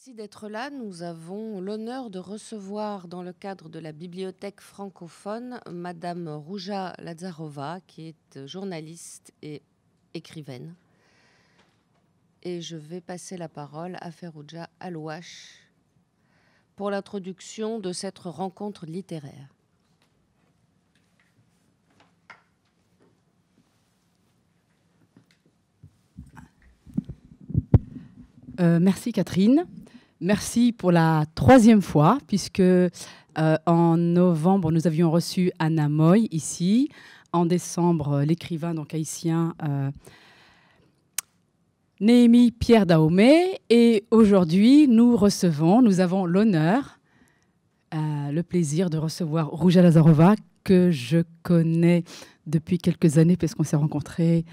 Merci d'être là. Nous avons l'honneur de recevoir dans le cadre de la bibliothèque francophone Madame Rouja Lazarova, qui est journaliste et écrivaine. Et je vais passer la parole à Feroudja Alouache pour l'introduction de cette rencontre littéraire. Merci Catherine. Merci pour la troisième fois, puisque en novembre, nous avions reçu Anna Moy ici. En décembre, l'écrivain donc haïtien Néhémie Pierre Dahomey. Et aujourd'hui, nous avons l'honneur, le plaisir de recevoir Rouja Lazarova, que je connais depuis quelques années, parce qu'on s'est rencontrés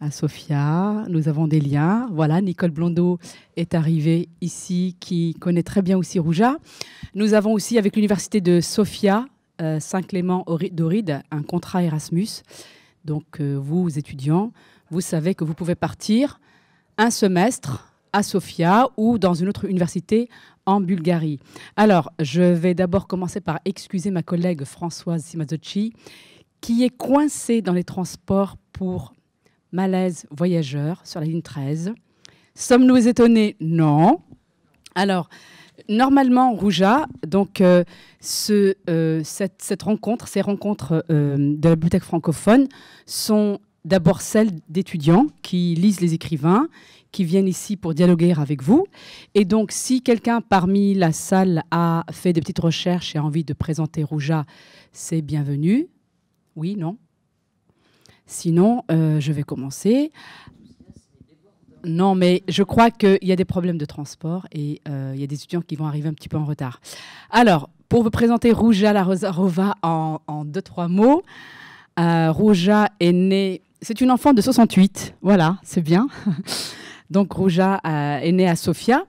à Sofia. Nous avons des liens. Voilà, Nicole Blondeau est arrivée ici, qui connaît très bien aussi Rouja. Nous avons aussi, avec l'université de Sofia, Saint-Clément d'Oride, un contrat Erasmus. Donc, vous, étudiants, vous savez que vous pouvez partir un semestre à Sofia ou dans une autre université en Bulgarie. Alors, je vais d'abord commencer par excuser ma collègue Françoise Simazocci, qui est coincée dans les transports pour malaise voyageur sur la ligne 13. Sommes-nous étonnés? Non. Alors, normalement, Rouja, donc, cette rencontre, ces rencontres de la bibliothèque francophone sont d'abord celles d'étudiants qui lisent les écrivains, qui viennent ici pour dialoguer avec vous. Et donc, si quelqu'un parmi la salle a fait des petites recherches et a envie de présenter Rouja, c'est bienvenu. Oui, non? Sinon, je vais commencer. Non, mais je crois qu'il y a des problèmes de transport et il y a des étudiants qui vont arriver un petit peu en retard. Alors, pour vous présenter Rouja Lazarova en 2-3 mots, Rouja est née... C'est une enfant de 68, voilà, c'est bien. Donc, Rouja est née à Sofia.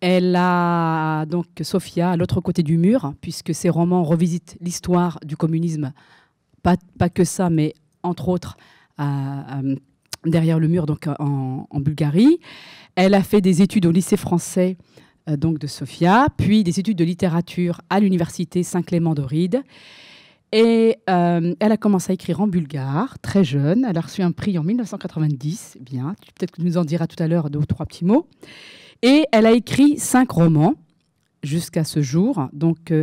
Elle a donc Sofia à l'autre côté du mur, puisque ses romans revisitent l'histoire du communisme. Pas que ça, mais entre autres, derrière le mur, donc en Bulgarie. Elle a fait des études au lycée français donc de Sofia, puis des études de littérature à l'université Saint-Clément d'Oride. Et elle a commencé à écrire en bulgare, très jeune. Elle a reçu un prix en 1990. Bien, peut-être que tu nous en diras tout à l'heure 2 ou 3 petits mots. Et elle a écrit 5 romans jusqu'à ce jour. Donc,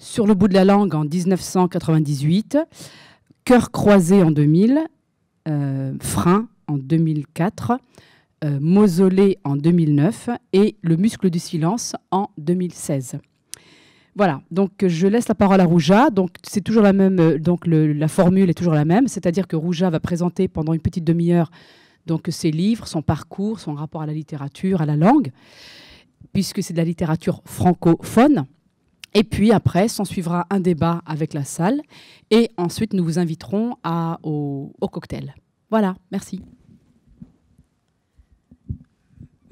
Sur le bout de la langue en 1998, Cœur croisé en 2000, Frein en 2004, Mausolée en 2009 et Le muscle du silence en 2016. Voilà, donc je laisse la parole à Rouja. Donc c'est toujours la même, donc la formule est toujours la même, c'est-à-dire que Rouja va présenter pendant une petite demi-heure donc ses livres, son parcours, son rapport à la littérature, à la langue, puisque c'est de la littérature francophone. Et puis après, s'en suivra un débat avec la salle. Et ensuite, nous vous inviterons au cocktail. Voilà, merci.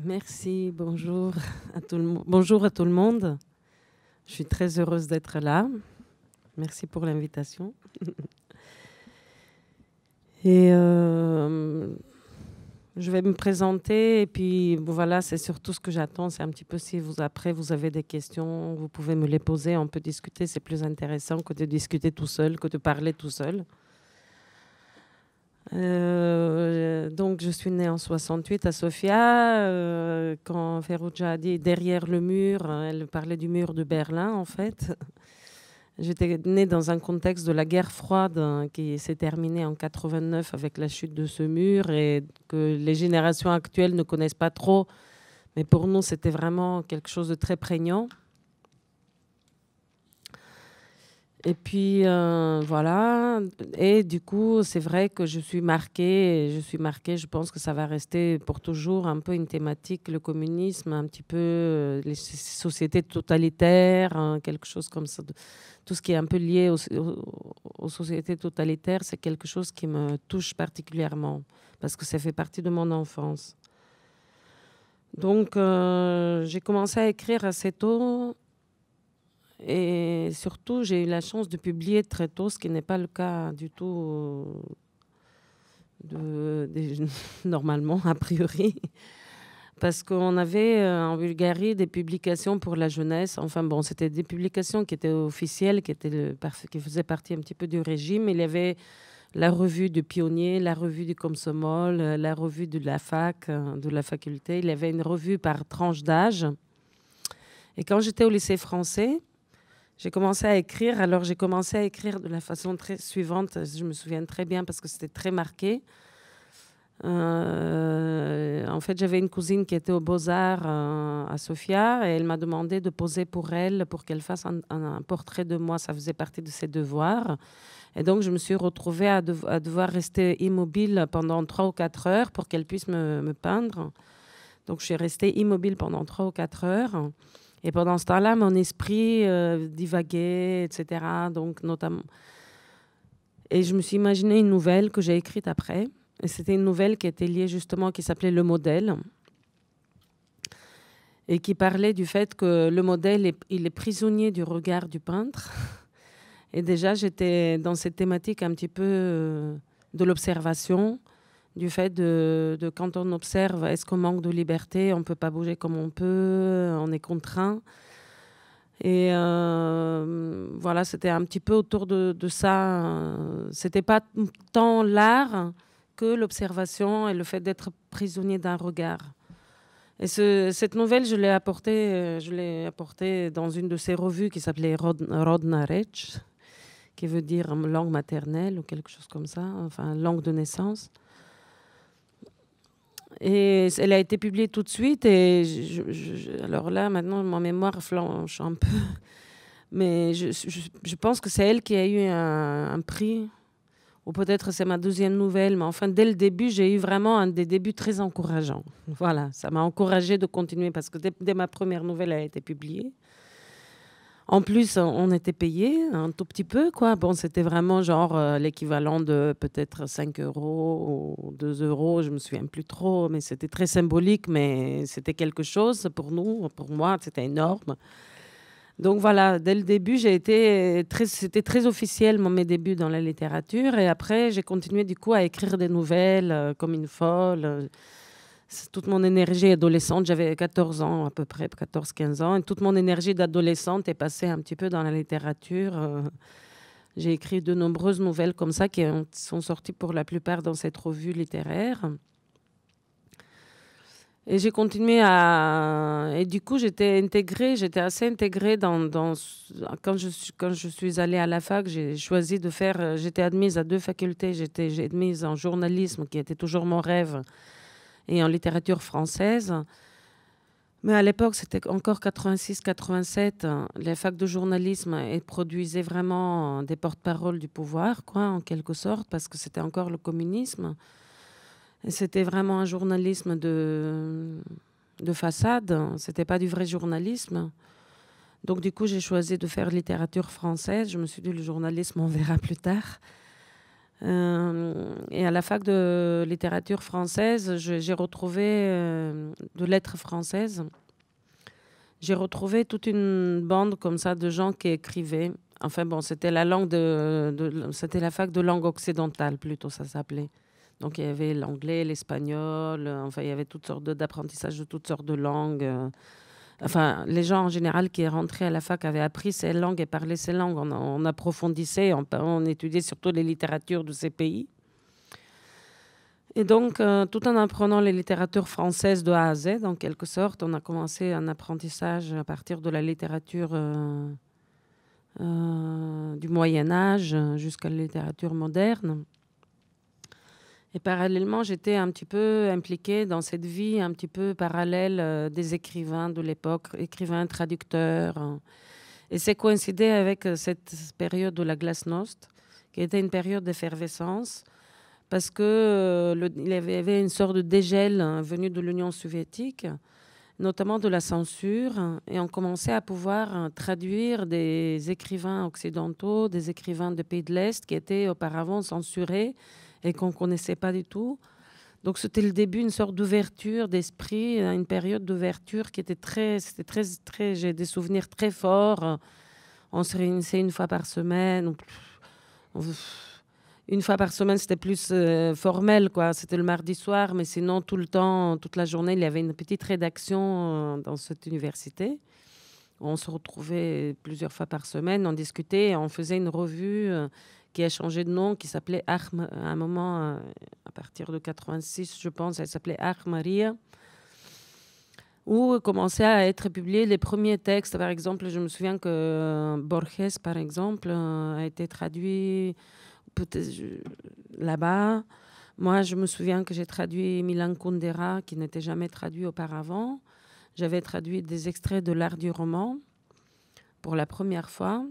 Merci, bonjour à tout le monde. Je suis très heureuse d'être là. Merci pour l'invitation. Et je vais me présenter et puis voilà, c'est surtout ce que j'attends. C'est un petit peu si après vous avez des questions, vous pouvez me les poser, on peut discuter. C'est plus intéressant que de discuter tout seul, que de parler tout seul. Donc je suis née en 68 à Sofia. Quand Feroudja a dit derrière le mur, elle parlait du mur de Berlin en fait. J'étais née dans un contexte de la guerre froide qui s'est terminée en 89 avec la chute de ce mur et que les générations actuelles ne connaissent pas trop. Mais pour nous, c'était vraiment quelque chose de très prégnant. Et puis, voilà. Et du coup, c'est vrai que je suis marquée. Je pense que ça va rester pour toujours un peu une thématique, le communisme, un petit peu les sociétés totalitaires, hein, quelque chose comme ça. Tout ce qui est un peu lié aux sociétés totalitaires, c'est quelque chose qui me touche particulièrement parce que ça fait partie de mon enfance. Donc, j'ai commencé à écrire assez tôt. Et surtout, j'ai eu la chance de publier très tôt, ce qui n'est pas le cas du tout normalement, a priori. parce qu'on avait en Bulgarie des publications pour la jeunesse. Enfin bon, c'était des publications qui étaient officielles, qui faisaient partie un petit peu du régime. Il y avait la revue du Pionnier, la revue du Komsomol, la revue de la fac, de la faculté. Il y avait une revue par tranche d'âge. Et quand j'étais au lycée français, j'ai commencé à écrire. Alors j'ai commencé à écrire de la façon très suivante. Je me souviens très bien parce que c'était très marqué. En fait, j'avais une cousine qui était aux Beaux-Arts à Sofia et elle m'a demandé de poser pour elle, pour qu'elle fasse un portrait de moi. Ça faisait partie de ses devoirs. Et donc, je me suis retrouvée à devoir rester immobile pendant 3 ou 4 heures pour qu'elle puisse me peindre. Donc, je suis restée immobile pendant 3 ou 4 heures. Et pendant ce temps-là, mon esprit divaguait, etc. Donc, notamment... Et je me suis imaginé une nouvelle que j'ai écrite après. Et c'était une nouvelle qui était liée justement, qui s'appelait Le Modèle. Et qui parlait du fait que le modèle, il est prisonnier du regard du peintre. Et déjà, j'étais dans cette thématique un petit peu de l'observation, du fait de quand on observe, est-ce qu'on manque de liberté, on ne peut pas bouger comme on peut, on est contraint. Et voilà, c'était un petit peu autour de ça. C'était pas tant l'art que l'observation et le fait d'être prisonnier d'un regard. Et cette nouvelle, je l'ai apportée dans une de ces revues qui s'appelait Rodna Reč, qui veut dire langue maternelle ou quelque chose comme ça, enfin langue de naissance. Et elle a été publiée tout de suite. Et alors là, maintenant, ma mémoire flanche un peu. Mais je pense que c'est elle qui a eu un prix. Ou peut-être c'est ma deuxième nouvelle. Mais enfin, dès le début, j'ai eu vraiment des débuts très encourageants. Voilà, ça m'a encouragée de continuer parce que dès ma première nouvelle, elle a été publiée. En plus, on était payé un tout petit peu, quoi. Bon, c'était vraiment genre l'équivalent de peut-être 5 euros ou 2 euros, je me souviens plus trop, mais c'était très symbolique, mais c'était quelque chose pour nous, pour moi, c'était énorme. Donc voilà, dès le début, c'était très officiel mes débuts dans la littérature, et après, j'ai continué du coup à écrire des nouvelles comme une folle. Toute mon énergie adolescente, j'avais 14 ans à peu près, 14-15 ans, et toute mon énergie d'adolescente est passée un petit peu dans la littérature. J'ai écrit de nombreuses nouvelles comme ça qui sont sorties pour la plupart dans cette revue littéraire. Et j'ai continué Et du coup, j'étais assez intégrée quand je suis allée à la fac, j'ai choisi de faire... J'étais admise à 2 facultés. J'ai admise en journalisme, qui était toujours mon rêve, et en littérature française. Mais à l'époque, c'était encore 86-87. Les facs de journalisme produisaient vraiment des porte-paroles du pouvoir, quoi, en quelque sorte, parce que c'était encore le communisme. Et c'était vraiment un journalisme de façade. C'était pas du vrai journalisme. Donc, du coup, j'ai choisi de faire littérature française. Je me suis dit, le journalisme, on verra plus tard. Et à la fac de littérature française, j'ai retrouvé de lettres françaises. J'ai retrouvé toute une bande comme ça de gens qui écrivaient. Enfin bon, c'était c'était la fac de langue occidentale plutôt, ça s'appelait. Donc il y avait l'anglais, l'espagnol, enfin il y avait toutes sortes d'apprentissage de toutes sortes de langues. Enfin, les gens en général qui rentraient à la fac avaient appris ces langues et parlaient ces langues. On approfondissait, on étudiait surtout les littératures de ces pays. Et donc, tout en apprenant les littératures françaises de A à Z, en quelque sorte, on a commencé un apprentissage à partir de la littérature du Moyen-Âge jusqu'à la littérature moderne. Et parallèlement, j'étais un petit peu impliquée dans cette vie un petit peu parallèle des écrivains de l'époque, écrivains, traducteurs. Et c'est coïncidé avec cette période de la glasnost, qui était une période d'effervescence, parce qu'il y avait une sorte de dégel venu de l'Union soviétique, notamment de la censure, et on commençait à pouvoir traduire des écrivains occidentaux, des écrivains de pays de l'Est qui étaient auparavant censurés et qu'on ne connaissait pas du tout. Donc c'était le début, une sorte d'ouverture d'esprit, une période d'ouverture qui était très, j'ai des souvenirs très forts. On se réunissait une fois par semaine. une fois par semaine, c'était plus formel, quoi. C'était le mardi soir, mais sinon, tout le temps, toute la journée, il y avait une petite rédaction dans cette université. On se retrouvait plusieurs fois par semaine, on discutait, on faisait une revue qui a changé de nom, qui s'appelait Arm. À un moment, à partir de 86, je pense, elle s'appelait Arc Maria, où commençaient à être publiés les premiers textes. Par exemple, je me souviens que Borges, par exemple, a été traduit peut-être là-bas. Moi, je me souviens que j'ai traduit Milan Kundera, qui n'était jamais traduit auparavant. J'avais traduit des extraits de l'art du roman pour la première fois.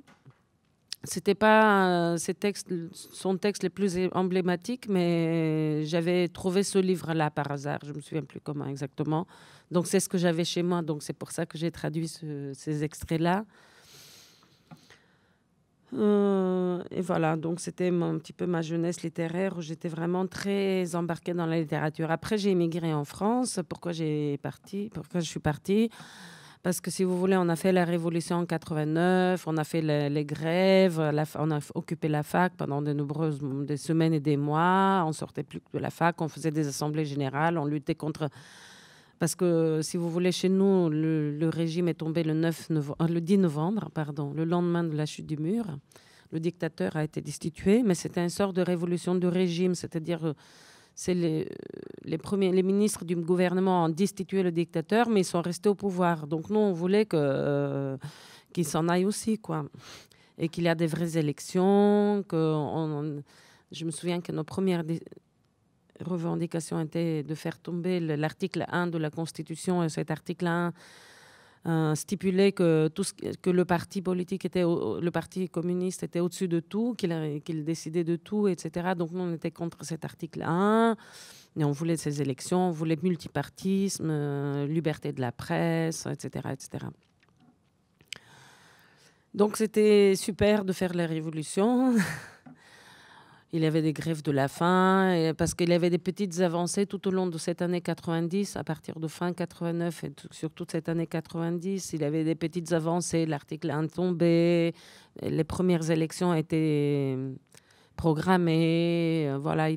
C'était pas son texte le plus emblématique, mais j'avais trouvé ce livre-là par hasard. Je me souviens plus comment exactement. Donc c'est ce que j'avais chez moi. Donc c'est pour ça que j'ai traduit ces extraits-là. Et voilà, donc c'était un petit peu ma jeunesse littéraire où j'étais vraiment très embarquée dans la littérature. Après, j'ai émigré en France. Pourquoi je suis partie? Parce que si vous voulez, on a fait la révolution en 89, on a fait les grèves, on a occupé la fac pendant des semaines et des mois. On sortait plus que de la fac, on faisait des assemblées générales, on luttait contre... Parce que, si vous voulez, chez nous, le régime est tombé le 10 novembre, le lendemain de la chute du mur. Le dictateur a été destitué, mais c'était une sorte de révolution de régime, c'est-à-dire c'est les ministres du gouvernement ont destitué le dictateur, mais ils sont restés au pouvoir. Donc nous, on voulait qu'il s'en aille aussi, quoi. Et qu'il y a des vraies élections. Je me souviens que nos premières revendication était de faire tomber l'article 1 de la Constitution, et cet article 1 stipulait que le parti politique le parti communiste était au-dessus de tout, qu'il décidait de tout, etc. Donc nous, on était contre cet article 1 et on voulait ces élections, on voulait multipartisme, liberté de la presse, etc., etc. Donc c'était super de faire la révolution. Il y avait des grèves de la faim, parce qu'il y avait des petites avancées tout au long de cette année 90, à partir de fin 89 et sur toute cette année 90. Il y avait des petites avancées, l'article 1 tombé, les premières élections étaient programmées. Voilà,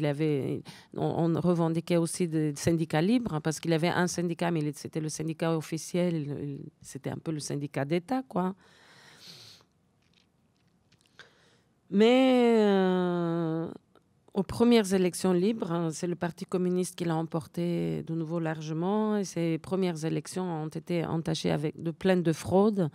on revendiquait aussi des syndicats libres, parce qu'il y avait un syndicat, mais c'était le syndicat officiel, c'était un peu le syndicat d'État, quoi. Mais aux premières élections libres, c'est le Parti communiste qui l'a emporté de nouveau largement. Et ces premières élections ont été entachées de plein de fraudes.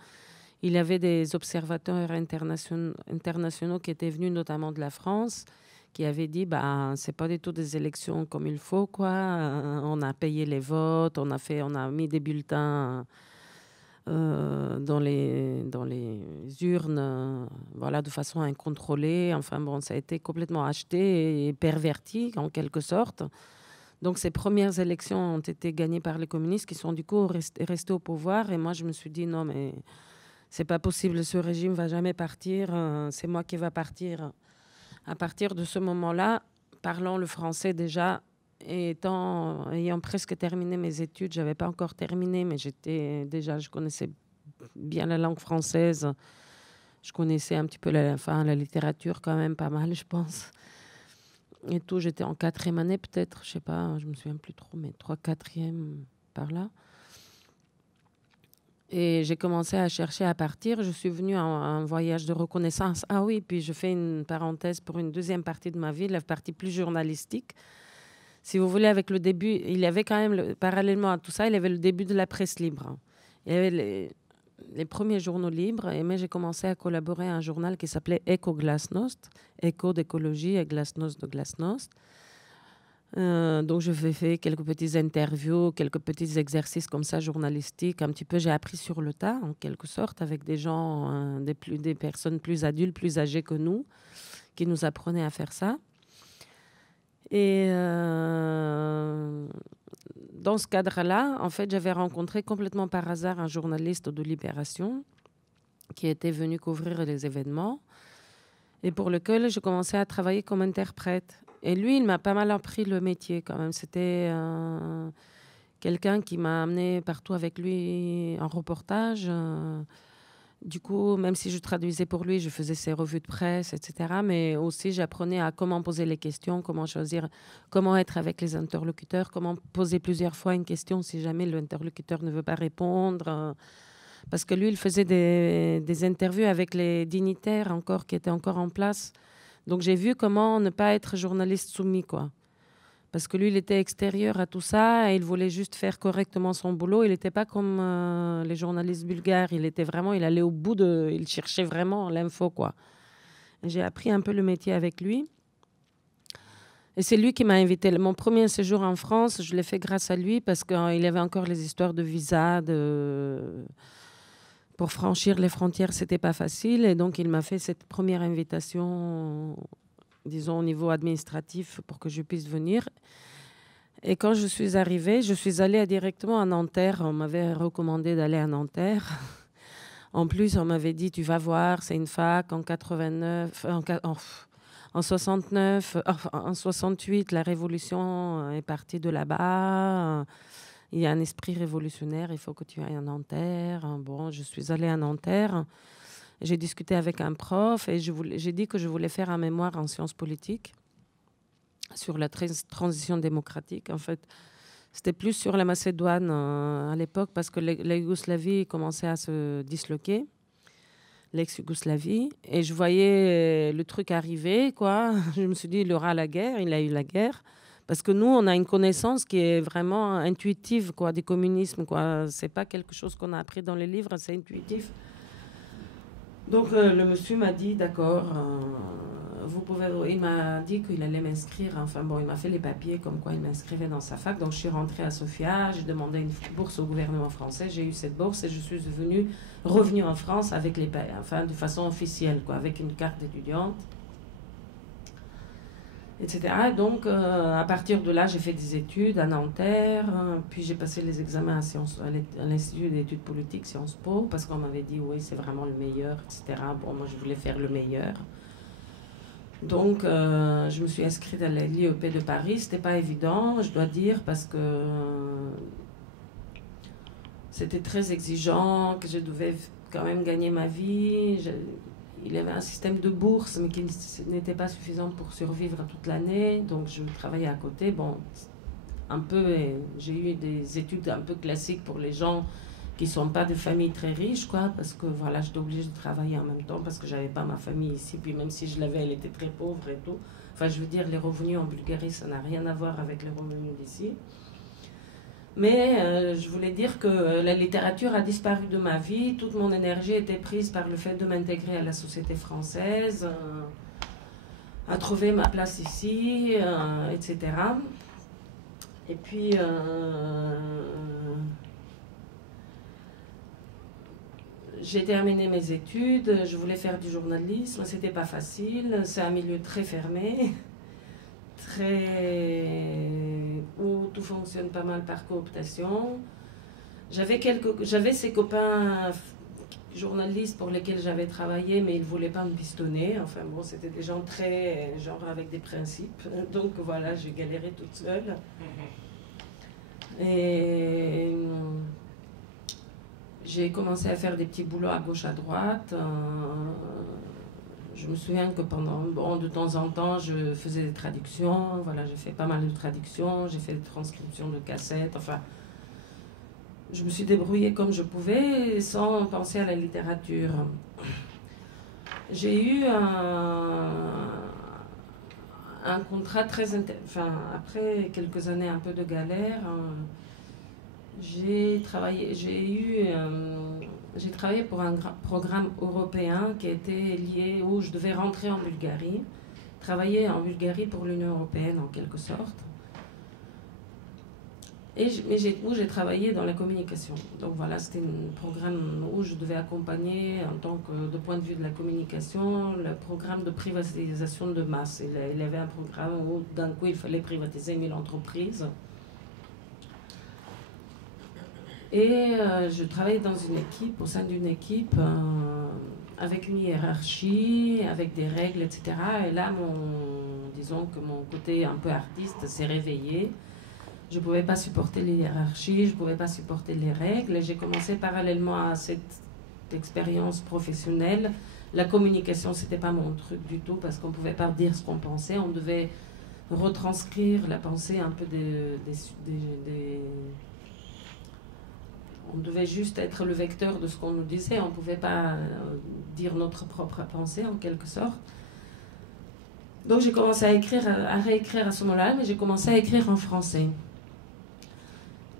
Il y avait des observateurs internationaux qui étaient venus, notamment de la France, qui avaient dit c'est pas du tout des élections comme il faut, quoi. On a payé les votes, on a mis des bulletins dans les urnes, voilà, de façon incontrôlée. Enfin bon, ça a été complètement acheté et perverti en quelque sorte. Donc ces premières élections ont été gagnées par les communistes, qui sont du coup restés au pouvoir. Et moi, je me suis dit non, mais c'est pas possible, ce régime va jamais partir. C'est moi qui va partir. À partir de ce moment-là, parlant le français déjà, ayant presque terminé mes études, j'avais pas encore terminé, mais je connaissais bien la langue française. Je connaissais un petit peu la littérature quand même pas mal, je pense. Et tout, j'étais en 4e année peut-être, je sais pas, je me souviens plus trop, mais 3, 4e par là. Et j'ai commencé à chercher à partir. Je suis venue en un voyage de reconnaissance. Ah oui, puis je fais une parenthèse pour une deuxième partie de ma vie, la partie plus journalistique. Si vous voulez, avec le début, il y avait quand même, parallèlement à tout ça, il y avait le début de la presse libre. Il y avait les premiers journaux libres, et moi j'ai commencé à collaborer à un journal qui s'appelait Eco Glasnost, Eco d'écologie et Glasnost de Glasnost. Donc je fait quelques petites interviews, quelques petits exercices comme ça journalistiques, un petit peu. J'ai appris sur le tas, en quelque sorte, avec des gens, des personnes plus adultes, plus âgées que nous, qui nous apprenaient à faire ça. Et dans ce cadre-là, en fait, j'avais rencontré complètement par hasard un journaliste de Libération qui était venu couvrir les événements et pour lequel je commençais à travailler comme interprète. Et lui, il m'a pas mal appris le métier quand même. C'était quelqu'un qui m'a amené partout avec lui en reportage. Du coup, même si je traduisais pour lui, je faisais ses revues de presse, etc. Mais aussi, j'apprenais à comment poser les questions, comment choisir, comment être avec les interlocuteurs, comment poser plusieurs fois une question si jamais l'interlocuteur ne veut pas répondre. Parce que lui, il faisait des interviews avec les dignitaires encore, qui étaient encore en place. Donc, j'ai vu comment ne pas être journaliste soumis, quoi. Parce que lui, il était extérieur à tout ça et il voulait juste faire correctement son boulot. Il n'était pas comme les journalistes bulgares. Il allait au bout il cherchait vraiment l'info, quoi. J'ai appris un peu le métier avec lui. Et c'est lui qui m'a invité. Mon premier séjour en France, je l'ai fait grâce à lui parce qu'il y avait encore les histoires de visa, pour franchir les frontières, c'était pas facile. Et donc, il m'a fait cette première invitation, disons, au niveau administratif pour que je puisse venir. Et quand je suis arrivée, je suis allée directement à Nanterre. On m'avait recommandé d'aller à Nanterre. En plus, on m'avait dit, tu vas voir, c'est une fac en 89, en 69, en 68, la révolution est partie de là-bas. Il y a un esprit révolutionnaire, il faut que tu ailles à Nanterre. Bon, je suis allée à Nanterre. J'ai discuté avec un prof et j'ai dit que je voulais faire un mémoire en sciences politiques sur la transition démocratique. En fait, c'était plus sur la Macédoine à l'époque parce que la Yougoslavie commençait à se disloquer, l'ex-Yougoslavie. Et je voyais le truc arriver, quoi. Je me suis dit, il aura la guerre, il a eu la guerre. Parce que nous, on a une connaissance qui est vraiment intuitive, quoi, du communisme, quoi. C'est pas quelque chose qu'on a appris dans les livres, c'est intuitif. Donc, le monsieur m'a dit, d'accord, il m'a dit qu'il allait m'inscrire. Enfin, bon, il m'a fait les papiers comme quoi il m'inscrivait dans sa fac. Donc, je suis rentrée à Sofia, j'ai demandé une bourse au gouvernement français. J'ai eu cette bourse et je suis revenue en France avec de façon officielle, quoi, avec une carte d'étudiante, etc. Donc, à partir de là, j'ai fait des études à Nanterre, puis j'ai passé les examens à l'Institut d'études politiques, Sciences Po, parce qu'on m'avait dit, oui, c'est vraiment le meilleur, etc. Bon, moi, je voulais faire le meilleur. Donc, je me suis inscrite à l'IEP de Paris. C'était pas évident, je dois dire, parce que c'était très exigeant, que je devais quand même gagner ma vie. Il y avait un système de bourse, mais qui n'était pas suffisant pour survivre toute l'année. Donc, je travaillais à côté. Bon, j'ai eu des études un peu classiques pour les gens qui ne sont pas de famille très riche, quoi, parce que voilà, j'étais obligée de travailler en même temps parce que je n'avais pas ma famille ici. Puis même si je l'avais, elle était très pauvre et tout. Enfin, je veux dire, les revenus en Bulgarie, ça n'a rien à voir avec les revenus d'ici. Mais je voulais dire que la littérature a disparu de ma vie. Toute mon énergie était prise par le fait de m'intégrer à la société française, à trouver ma place ici, etc. Et puis, j'ai terminé mes études. Je voulais faire du journalisme. C'était pas facile. C'est un milieu très fermé. Où tout fonctionne pas mal par cooptation. J'avais ces copains journalistes pour lesquels j'avais travaillé, mais ils ne voulaient pas me pistonner. Enfin bon, c'était des gens très, genre avec des principes. Donc voilà, j'ai galéré toute seule. Et j'ai commencé à faire des petits boulots à gauche, à droite. Je me souviens que de temps en temps, je faisais des traductions. Voilà, j'ai fait pas mal de traductions. J'ai fait des transcriptions de cassettes. Enfin, je me suis débrouillée comme je pouvais, sans penser à la littérature. J'ai eu un contrat très intéressant. Enfin, après quelques années un peu de galère, j'ai travaillé pour un programme européen qui était lié, où je devais rentrer en Bulgarie, travailler en Bulgarie pour l'Union européenne en quelque sorte. Où j'ai travaillé dans la communication. Donc voilà, c'était un programme où je devais accompagner, en tant que, de point de vue de la communication, le programme de privatisation de masse. Il y avait un programme où d'un coup il fallait privatiser 1000 entreprises. Et je travaillais dans une équipe, au sein d'une équipe, avec une hiérarchie, avec des règles, etc. Et là, disons que mon côté un peu artiste s'est réveillé. Je ne pouvais pas supporter les hiérarchies, je ne pouvais pas supporter les règles. Et j'ai commencé parallèlement à cette expérience professionnelle. La communication, c'était pas mon truc du tout, parce qu'on pouvait pas dire ce qu'on pensait. On devait retranscrire la pensée un peu on devait juste être le vecteur de ce qu'on nous disait. On ne pouvait pas dire notre propre pensée, en quelque sorte. Donc j'ai commencé à réécrire à ce moment-là, mais j'ai commencé à écrire en français.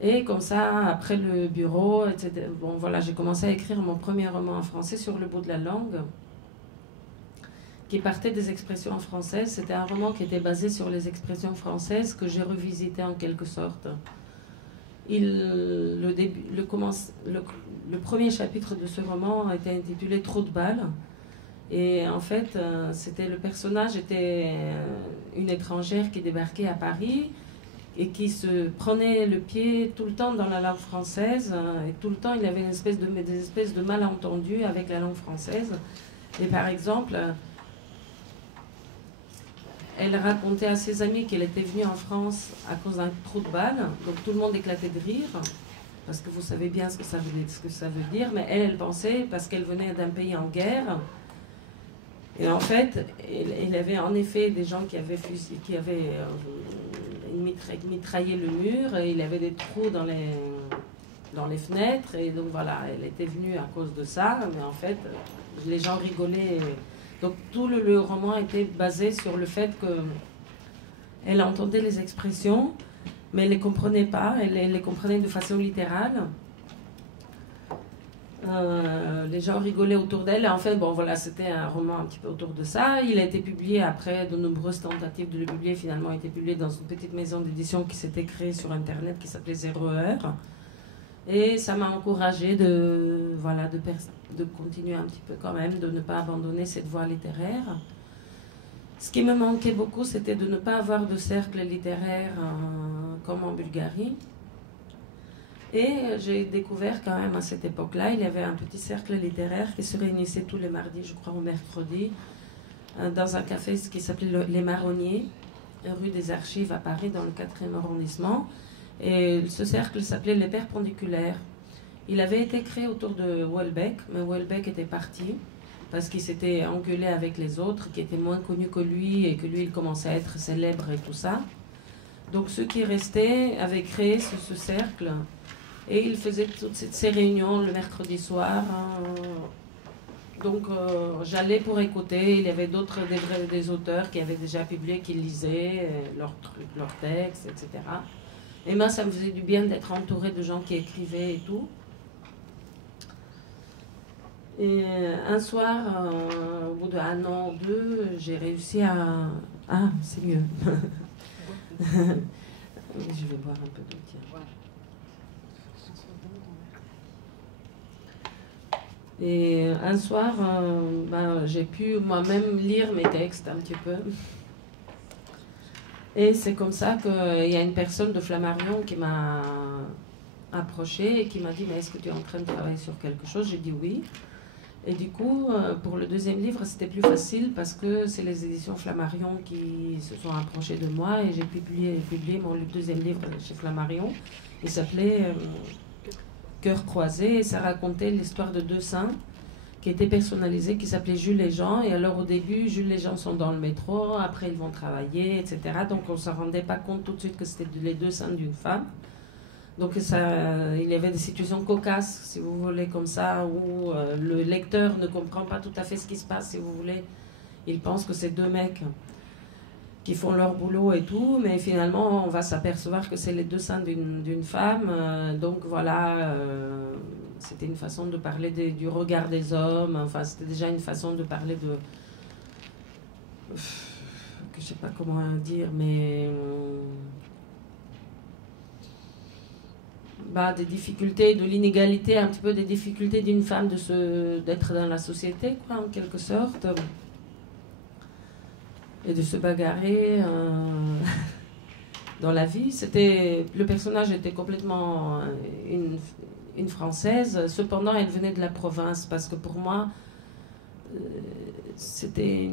Et comme ça, après le bureau, etc., bon, voilà, j'ai commencé à écrire mon premier roman en français, Sur le bout de la langue, qui partait des expressions françaises. C'était un roman qui était basé sur les expressions françaises que j'ai revisité en quelque sorte. Le premier chapitre de ce roman était intitulé Trou de balle. Et en fait, le personnage était une étrangère qui débarquait à Paris et qui se prenait le pied tout le temps dans la langue française. Et tout le temps, il avait des espèces de malentendus avec la langue française. Et par exemple, elle racontait à ses amis qu'elle était venue en France à cause d'un trou de balle. Donc tout le monde éclatait de rire, parce que vous savez bien ce que ça veut dire. Mais elle pensait, parce qu'elle venait d'un pays en guerre. Et en fait, il y avait en effet des gens qui avaient mitraillé le mur, et il y avait des trous dans les fenêtres. Et donc voilà, elle était venue à cause de ça. Mais en fait, les gens rigolaient. Donc tout le roman était basé sur le fait qu'elle entendait les expressions, mais elle ne les comprenait pas, elle les comprenait de façon littérale. Les gens rigolaient autour d'elle. En fait, bon voilà, c'était un roman un petit peu autour de ça. Il a été publié après de nombreuses tentatives de le publier. Finalement, il a été publié dans une petite maison d'édition qui s'était créée sur Internet, qui s'appelait 0 heure. Et ça m'a encouragée de continuer un petit peu quand même, de ne pas abandonner cette voie littéraire. Ce qui me manquait beaucoup, c'était de ne pas avoir de cercle littéraire comme en Bulgarie. Et j'ai découvert quand même à cette époque-là, il y avait un petit cercle littéraire qui se réunissait tous les mardis, je crois, au mercredi, dans un café qui s'appelait Les Marronniers, rue des Archives à Paris, dans le 4e arrondissement. Et ce cercle s'appelait Les Perpendiculaires. Il avait été créé autour de Houellebecq, mais Houellebecq était parti parce qu'il s'était engueulé avec les autres qui étaient moins connus que lui, et que lui, il commençait à être célèbre et tout ça. Donc ceux qui restaient avaient créé ce cercle, et ils faisaient toutes ces réunions le mercredi soir. Donc j'allais pour écouter. Il y avait des auteurs qui avaient déjà publié, qui lisaient leurs textes, etc. Et moi, ça me faisait du bien d'être entourée de gens qui écrivaient et tout. Et un soir, au bout d'un an ou deux, j'ai réussi à... Ah, c'est mieux. Je vais boire un peu d'eau, tiens. Et un soir, j'ai pu moi-même lire mes textes un petit peu. Et c'est comme ça qu'il y a une personne de Flammarion qui m'a approchée et qui m'a dit « Mais est-ce que tu es en train de travailler sur quelque chose ?» J'ai dit oui. Et du coup, pour le deuxième livre, c'était plus facile parce que c'est les éditions Flammarion qui se sont approchées de moi, et j'ai publié mon deuxième livre chez Flammarion. Il s'appelait Cœur croisé, et ça racontait l'histoire de deux saints qui étaient personnalisés, qui s'appelaient Jules et Jean. Et alors au début, Jules et Jean sont dans le métro, après ils vont travailler, etc. Donc on ne se rendait pas compte tout de suite que c'était les deux saints d'une femme. Donc il y avait des situations cocasses, si vous voulez, comme ça, où le lecteur ne comprend pas tout à fait ce qui se passe, si vous voulez. Il pense que c'est deux mecs qui font leur boulot et tout, mais finalement on va s'apercevoir que c'est les deux saints d'une femme. Donc voilà, c'était une façon de parler du regard des hommes. Enfin, c'était déjà une façon de parler de... que je sais pas comment dire, mais... des difficultés, de l'inégalité, un petit peu des difficultés d'une femme d'être dans la société, quoi, en quelque sorte. Et de se bagarrer dans la vie. Le personnage était complètement une Française. Cependant, elle venait de la province, parce que pour moi, c'était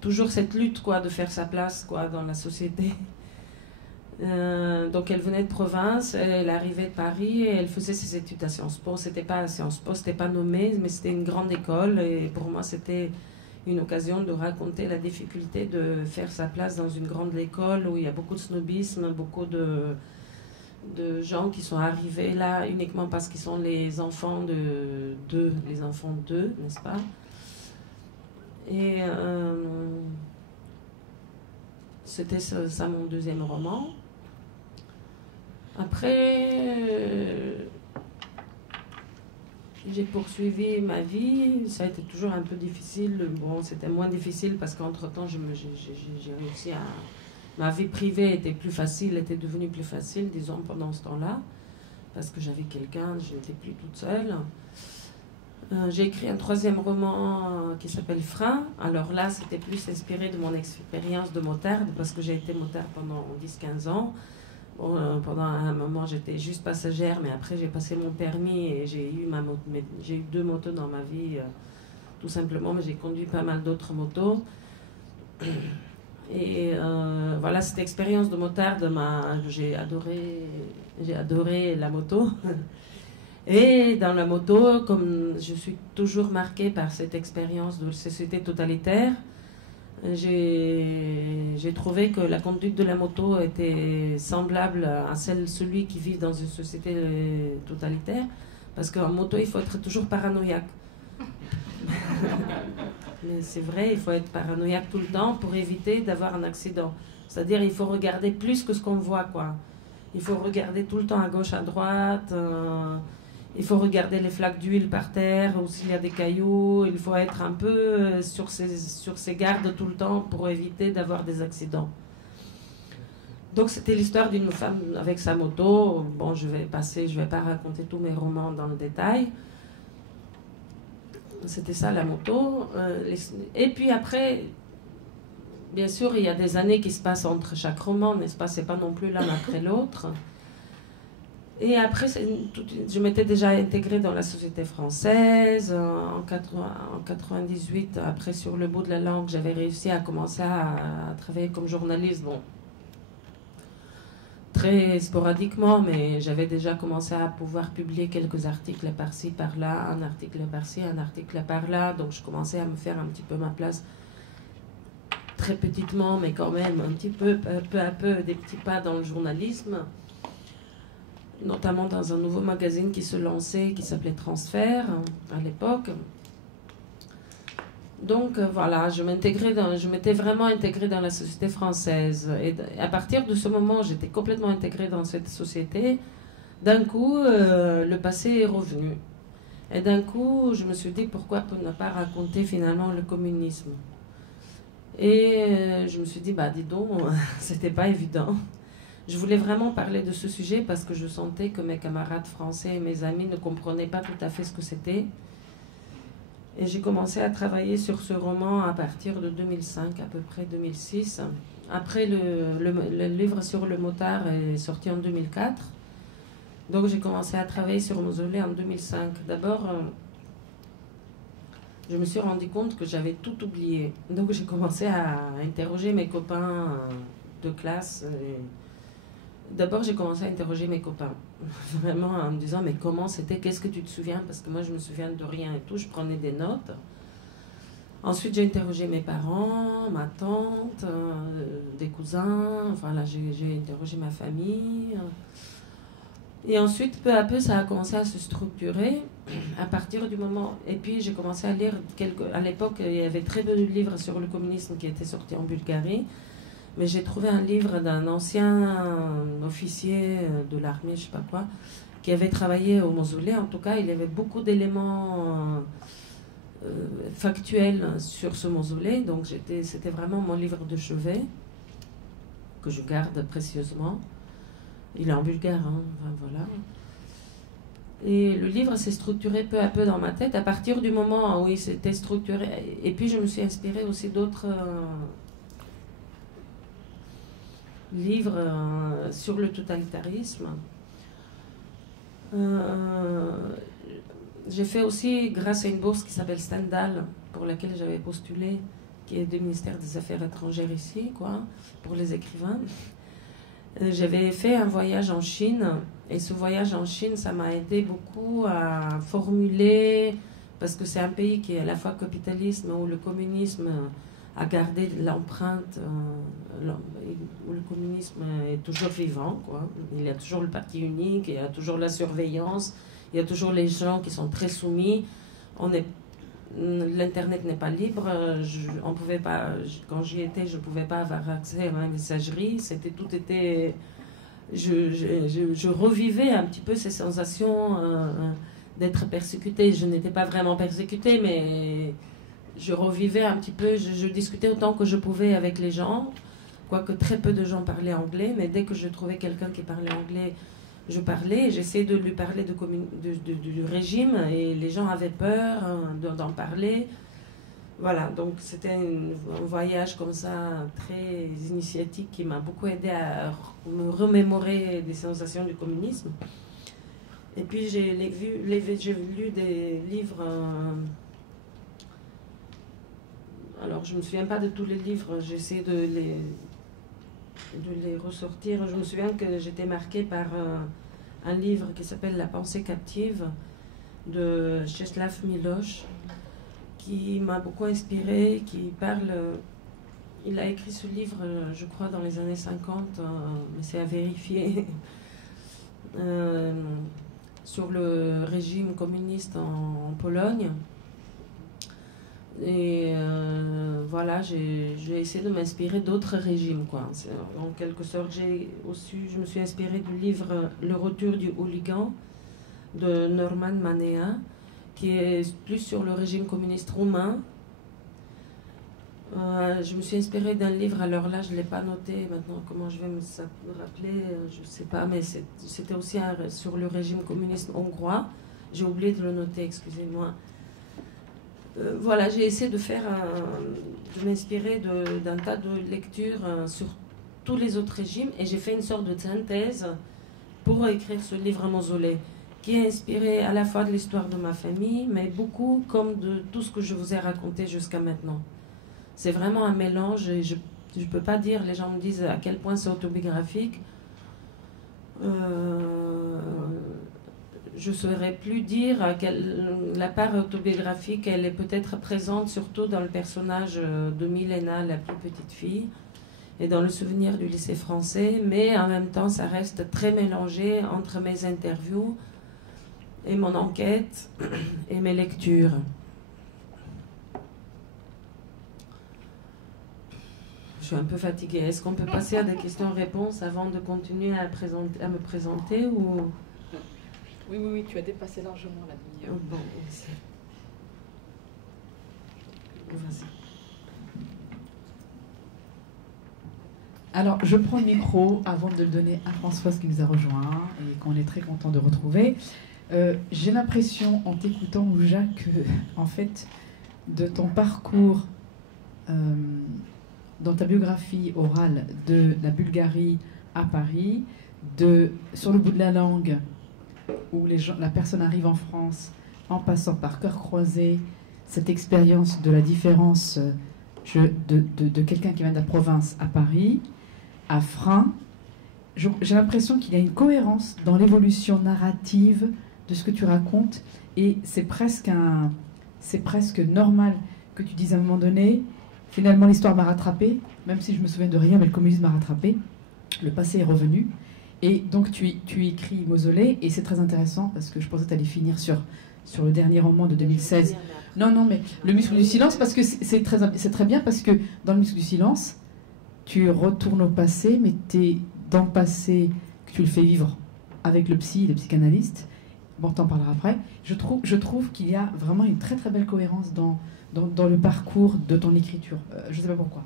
toujours cette lutte, quoi, de faire sa place, quoi, dans la société. Donc elle venait de province, elle arrivait de Paris et elle faisait ses études à Sciences Po. C'était pas à Sciences Po, c'était pas nommé, mais c'était une grande école et pour moi c'était une occasion de raconter la difficulté de faire sa place dans une grande école où il y a beaucoup de snobisme, beaucoup de gens qui sont arrivés là uniquement parce qu'ils sont les enfants d'eux, n'est-ce pas? Et c'était ça mon deuxième roman. Après, j'ai poursuivi ma vie. Ça a été toujours un peu difficile. Bon, c'était moins difficile parce qu'entre-temps, j'ai réussi à... Ma vie privée était plus facile, était devenue plus facile, disons, pendant ce temps-là. Parce que j'avais quelqu'un, je n'étais plus toute seule. J'ai écrit un troisième roman qui s'appelle Frein. Alors là, c'était plus inspiré de mon expérience de motarde, parce que j'ai été motarde pendant 10-15 ans. Bon, pendant un moment, j'étais juste passagère, mais après, j'ai passé mon permis et j'ai eu 2 motos dans ma vie, tout simplement, mais j'ai conduit pas mal d'autres motos. Et voilà, cette expérience de motarde, j'ai adoré la moto. Et dans la moto, comme je suis toujours marquée par cette expérience de société totalitaire, j'ai trouvé que la conduite de la moto était semblable à celui qui vit dans une société totalitaire, parce qu'en moto, il faut être toujours paranoïaque. Mais c'est vrai, il faut être paranoïaque tout le temps pour éviter d'avoir un accident. C'est-à-dire, il faut regarder plus que ce qu'on voit, quoi. Il faut regarder tout le temps à gauche, à droite. Il faut regarder les flaques d'huile par terre ou s'il y a des cailloux. Il faut être un peu sur ses gardes tout le temps pour éviter d'avoir des accidents. Donc c'était l'histoire d'une femme avec sa moto. Bon, je vais pas raconter tous mes romans dans le détail. C'était ça la moto. Et puis après, bien sûr, il y a des années qui se passent entre chaque roman, n'est-ce pas? C'est pas non plus l'un après l'autre. Et après, je m'étais déjà intégrée dans la société française. En 98, après, sur le bout de la langue, j'avais réussi à commencer à travailler comme journaliste. Bon, très sporadiquement, mais j'avais déjà commencé à pouvoir publier quelques articles par-ci, par-là, un article par-ci, un article par-là. Donc, je commençais à me faire un petit peu ma place, très petitement, mais quand même, un petit peu à peu, des petits pas dans le journalisme. Notamment dans un nouveau magazine qui se lançait, qui s'appelait Transfert, à l'époque. Donc voilà, je m'étais vraiment intégrée dans la société française. Et à partir de ce moment, j'étais complètement intégrée dans cette société. D'un coup, le passé est revenu. Et d'un coup, je me suis dit, pourquoi ne pas raconter finalement le communisme? Et je me suis dit, bah dis donc, c'était pas évident. Je voulais vraiment parler de ce sujet parce que je sentais que mes camarades français et mes amis ne comprenaient pas tout à fait ce que c'était. Et j'ai commencé à travailler sur ce roman à partir de 2005, à peu près 2006. Après, le livre sur le motard est sorti en 2004. Donc j'ai commencé à travailler sur Mausolée en 2005. D'abord, je me suis rendu compte que j'avais tout oublié. Donc j'ai commencé à interroger mes copains de classe. D'abord, j'ai commencé à interroger mes copains, vraiment en me disant, mais comment c'était, qu'est-ce que tu te souviens? Parce que moi, je me souviens de rien et tout, je prenais des notes. Ensuite, j'ai interrogé mes parents, ma tante, des cousins, enfin là, j'ai interrogé ma famille. Et ensuite, peu à peu, ça a commencé à se structurer à partir du moment... Et puis, j'ai commencé à lire à l'époque, il y avait très peu de livres sur le communisme qui étaient sortis en Bulgarie. Mais j'ai trouvé un livre d'un ancien officier de l'armée, je sais pas quoi, qui avait travaillé au mausolée. En tout cas, il y avait beaucoup d'éléments factuels sur ce mausolée. Donc, c'était vraiment mon livre de chevet, que je garde précieusement. Il est en bulgare, hein, enfin, voilà. Et le livre s'est structuré peu à peu dans ma tête, à partir du moment où il s'était structuré. Et puis, je me suis inspirée aussi d'autres... livre sur le totalitarisme. J'ai fait aussi, grâce à une bourse qui s'appelle Stendhal, pour laquelle j'avais postulé, qui est du ministère des Affaires étrangères ici, quoi, pour les écrivains. J'avais fait un voyage en Chine, et ce voyage en Chine, ça m'a aidé beaucoup à formuler, parce que c'est un pays qui est à la fois capitalisme, où le communisme a gardé l'empreinte, où le communisme est toujours vivant, quoi. Il y a toujours le parti unique, il y a toujours la surveillance, il y a toujours les gens qui sont très soumis. L'Internet n'est pas libre. On pouvait pas, quand j'y étais, je ne pouvais pas avoir accès à ma messagerie. Tout était. Je revivais un petit peu ces sensations d'être persécutée. Je n'étais pas vraiment persécutée, mais je revivais un petit peu. Je discutais autant que je pouvais avec les gens, quoique très peu de gens parlaient anglais. Mais dès que je trouvais quelqu'un qui parlait anglais, je parlais, j'essayais de lui parler du régime, et les gens avaient peur d'en parler. Voilà, donc c'était un voyage comme ça, très initiatique, qui m'a beaucoup aidé à me remémorer des sensations du communisme. Et puis j'ai lu des livres. Alors je ne me souviens pas de tous les livres, j'essaie de les ressortir. Je me souviens que j'étais marquée par un livre qui s'appelle La pensée captive de Czesław Miłosz, qui m'a beaucoup inspirée, qui parle... il a écrit ce livre, je crois, dans les années 50, mais c'est à vérifier, sur le régime communiste en Pologne. Et voilà, j'ai essayé de m'inspirer d'autres régimes, quoi. En quelque sorte, je me suis inspirée du livre Le retour du hooligan de Norman Manea, qui est plus sur le régime communiste roumain. Je me suis inspirée d'un livre, alors là je ne l'ai pas noté, maintenant comment je vais me rappeler, je ne sais pas, mais c'était aussi sur le régime communiste hongrois. J'ai oublié de le noter, excusez-moi. Voilà, j'ai essayé de m'inspirer d'un tas de lectures sur tous les autres régimes, et j'ai fait une sorte de synthèse pour écrire ce livre Mausolée, qui est inspiré à la fois de l'histoire de ma famille, mais beaucoup comme de tout ce que je vous ai raconté jusqu'à maintenant. C'est vraiment un mélange, et je ne peux pas dire, les gens me disent à quel point c'est autobiographique. Je ne saurais plus dire la part autobiographique, elle est peut-être présente surtout dans le personnage de Milena, la plus petite fille, et dans le souvenir du lycée français, mais en même temps ça reste très mélangé entre mes interviews et mon enquête et mes lectures. Je suis un peu fatiguée. Est-ce qu'on peut passer à des questions-réponses avant de continuer à me présenter ou... Oui, tu as dépassé largement la demi-heure. Bon, merci. Vas-y. Alors, je prends le micro avant de le donner à Françoise qui nous a rejoint et qu'on est très content de retrouver. J'ai l'impression, en t'écoutant, Jacques, que, en fait, de ton parcours, dans ta biographie orale de la Bulgarie à Paris, sur le bout de la langue, où la personne arrive en France en passant par Cœur Croisé, cette expérience de la différence de quelqu'un qui vient de la province à Paris, à Frein, j'ai l'impression qu'il y a une cohérence dans l'évolution narrative de ce que tu racontes, et c'est presque normal que tu dises à un moment donné, finalement l'histoire m'a rattrapé, même si je me souviens de rien, mais le communisme m'a rattrapé, le passé est revenu. Et donc tu écris Mausolée, et c'est très intéressant parce que je pensais que tu allais finir sur le dernier roman de 2016. Non, mais Le muscle du silence, parce que c'est très bien, parce que dans Le muscle du silence, tu retournes au passé, mais tu es dans le passé que tu le fais vivre avec le psychanalyste. Bon, t'en parlera après. Je trouve qu'il y a vraiment une très très belle cohérence dans le parcours de ton écriture. Je ne sais pas pourquoi.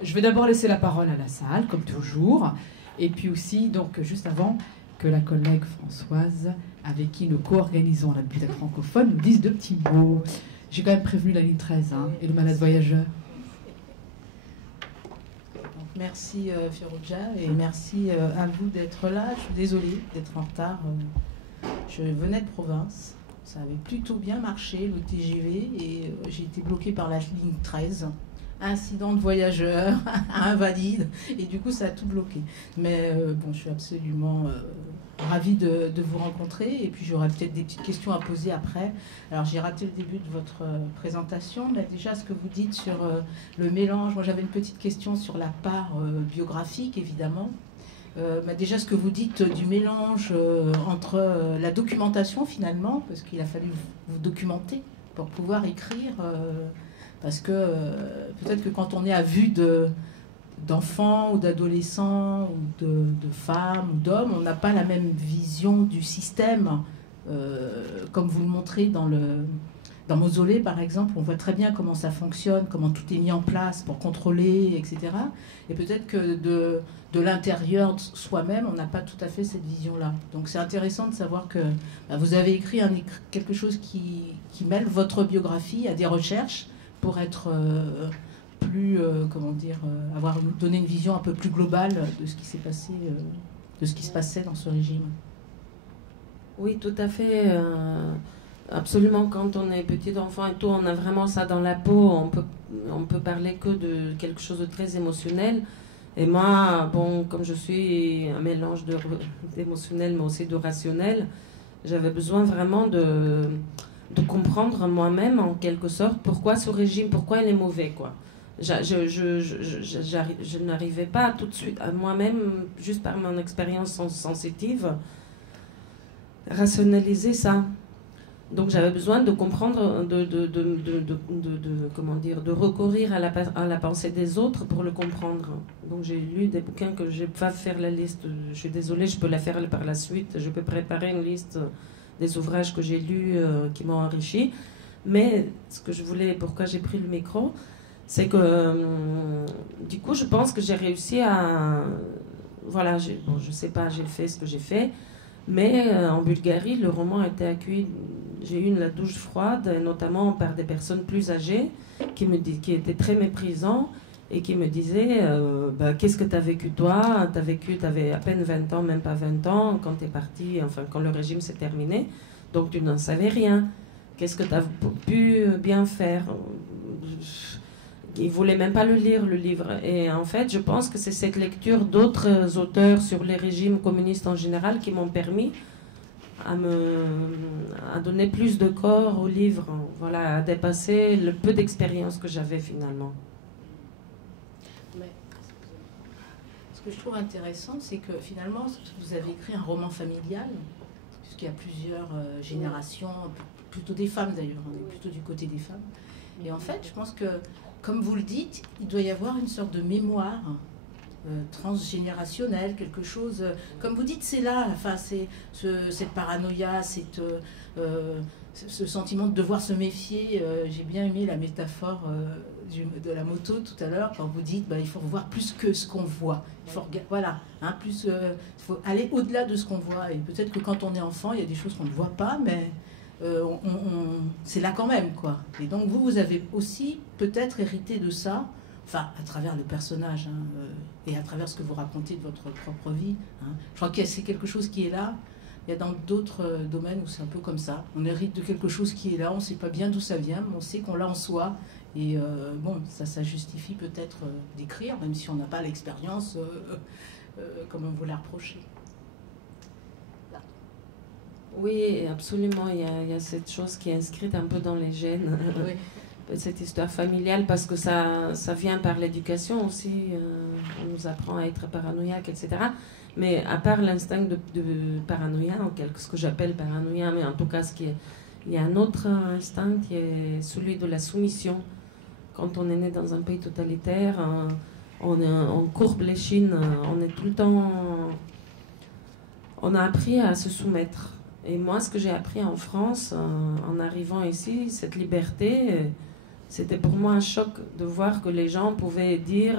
Je vais d'abord laisser la parole à la salle, comme toujours. Et puis aussi, donc, juste avant que la collègue Françoise, avec qui nous co-organisons la bibliothèque francophone, nous dise 2 petits mots. J'ai quand même prévenu la ligne 13 et le malade voyageur. Donc, merci Firouzja, et merci à vous d'être là. Je suis désolée d'être en retard. Je venais de province. Ça avait plutôt bien marché, le TGV, et j'ai été bloquée par la ligne 13. incident de voyageur, invalide, et du coup ça a tout bloqué. Mais bon, je suis absolument ravie de vous rencontrer, et puis j'aurai peut-être des petites questions à poser après. Alors j'ai raté le début de votre présentation, mais déjà ce que vous dites sur le mélange, moi j'avais une petite question sur la part biographique évidemment. Mais déjà ce que vous dites du mélange entre la documentation finalement, parce qu'il a fallu vous documenter pour pouvoir écrire, parce que peut-être que quand on est à vue d'enfants ou d'adolescents ou de femmes ou d'hommes, on n'a pas la même vision du système, comme vous le montrez dans Mausolée, par exemple, on voit très bien comment ça fonctionne, comment tout est mis en place pour contrôler, etc. Et peut-être que de l'intérieur de soi-même, on n'a pas tout à fait cette vision-là. Donc c'est intéressant de savoir que vous avez écrit quelque chose qui mêle votre biographie à des recherches pour être plus, donner une vision un peu plus globale de ce qui s'est passé, de ce qui se passait dans ce régime. Oui, tout à fait. Absolument, quand on est petit enfant et tout, on a vraiment ça dans la peau. On peut parler que de quelque chose de très émotionnel. Et moi, bon, comme je suis un mélange d'émotionnel mais aussi de rationnel, j'avais besoin vraiment de comprendre moi-même, en quelque sorte, pourquoi ce régime, pourquoi il est mauvais, quoi. Je n'arrivais pas tout de suite à moi-même, juste par mon expérience sensitive, rationaliser ça. Donc j'avais besoin de comprendre, comment dire, de recourir à la pensée des autres pour le comprendre. Donc j'ai lu des bouquins que je ne vais pas faire la liste. Je suis désolée, je peux la faire par la suite. Je peux préparer une liste des ouvrages que j'ai lus qui m'ont enrichi. Mais ce que je voulais, pourquoi j'ai pris le micro, c'est que du coup je pense que j'ai réussi à... Voilà, bon, je sais pas, j'ai fait ce que j'ai fait. Mais en Bulgarie, le roman a été accueilli. J'ai eu la douche froide, notamment par des personnes plus âgées qui étaient très méprisants et qui me disaient qu'est-ce que tu as vécu toi? Tu avais à peine 20 ans, même pas 20 ans, quand tu es parti, enfin quand le régime s'est terminé, donc tu n'en savais rien. Qu'est-ce que tu as pu bien faire? Ils ne voulaient même pas le lire, le livre. Et en fait, je pense que c'est cette lecture d'autres auteurs sur les régimes communistes en général qui m'ont permis à donner plus de corps au livre, voilà, à dépasser le peu d'expérience que j'avais finalement. Mais ce que je trouve intéressant, c'est que finalement, vous avez écrit un roman familial, puisqu'il y a plusieurs générations, plutôt des femmes d'ailleurs, on est plutôt du côté des femmes. Et en fait, je pense que, comme vous le dites, il doit y avoir une sorte de mémoire transgénérationnelle, quelque chose, comme vous dites, c'est là, enfin, c'est cette paranoïa, ce sentiment de devoir se méfier. J'ai bien aimé la métaphore de la moto tout à l'heure, quand vous dites il faut voir plus que ce qu'on voit. Il faut voilà, hein, il faut aller au-delà de ce qu'on voit. Et peut-être que quand on est enfant, il y a des choses qu'on ne voit pas, mais c'est là quand même, quoi. Et donc vous avez aussi peut-être hérité de ça, enfin à travers le personnage, hein, et à travers ce que vous racontez de votre propre vie, hein. Je crois que c'est quelque chose qui est là. Il y a dans d'autres domaines où c'est un peu comme ça. On hérite de quelque chose qui est là, on ne sait pas bien d'où ça vient, mais on sait qu'on l'a en soi. Et bon, ça justifie peut-être d'écrire, même si on n'a pas l'expérience comme on vous l'a reproché. Oui, absolument. Il y a cette chose qui est inscrite un peu dans les gènes, Oui. cette histoire familiale, parce que ça vient par l'éducation aussi. On nous apprend à être paranoïaque, etc. Mais à part l'instinct de paranoïa, ce que j'appelle paranoïa, mais en tout cas, il y a un autre instinct qui est celui de la soumission. Quand on est né dans un pays totalitaire, on courbe les chines, on est tout le temps... On a appris à se soumettre. Et moi, ce que j'ai appris en France, en arrivant ici, cette liberté, c'était pour moi un choc de voir que les gens pouvaient dire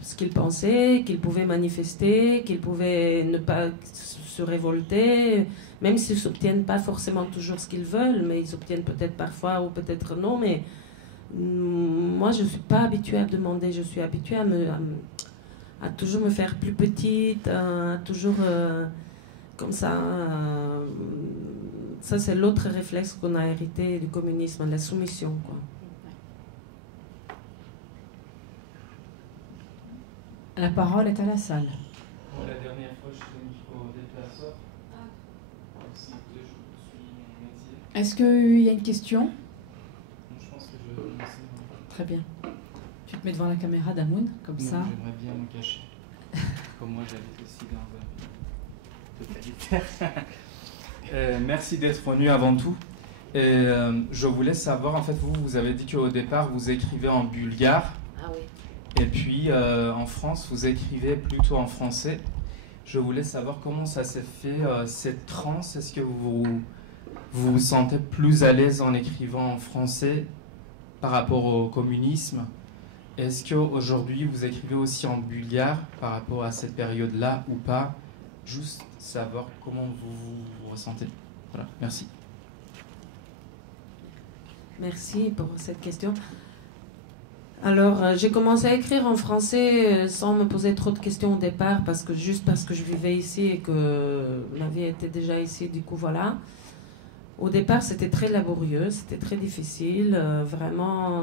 ce qu'ils pensaient, qu'ils pouvaient manifester, qu'ils pouvaient ne pas se révolter, même s'ils n'obtiennent pas forcément toujours ce qu'ils veulent, mais ils obtiennent peut-être parfois ou peut-être non. Mais moi, je ne suis pas habituée à demander, je suis habituée à toujours me faire plus petite, à toujours... comme ça, ça c'est l'autre réflexe qu'on a hérité du communisme, la soumission, quoi. La parole est à la salle. Bon, la dernière fois, je suis au déplaceur. Si vous voulez, je suis mon métier. Est-ce qu'il y a une question? Donc, je pense que je vais commencer. Très bien. Tu te mets devant la caméra, Damoun, comme Non, ça. j'aimerais bien me cacher. Comme moi, j'habite aussi dans un totalitaire. Merci d'être venu avant tout. Et, je voulais savoir, en fait, vous avez dit qu'au départ, vous écrivez en bulgare. Ah oui. Et puis, en France, vous écrivez plutôt en français. Je voulais savoir comment ça s'est fait, cette transe. Est-ce que vous vous sentez plus à l'aise en écrivant en français par rapport au communisme? Est-ce qu'aujourd'hui, vous écrivez aussi en bulgare par rapport à cette période-là ou pas? Juste savoir comment vous ressentez. Voilà, merci. Merci pour cette question. Alors, j'ai commencé à écrire en français sans me poser trop de questions au départ, juste parce que je vivais ici et que ma vie était déjà ici, du coup, voilà. Au départ, c'était très laborieux, c'était très difficile, vraiment...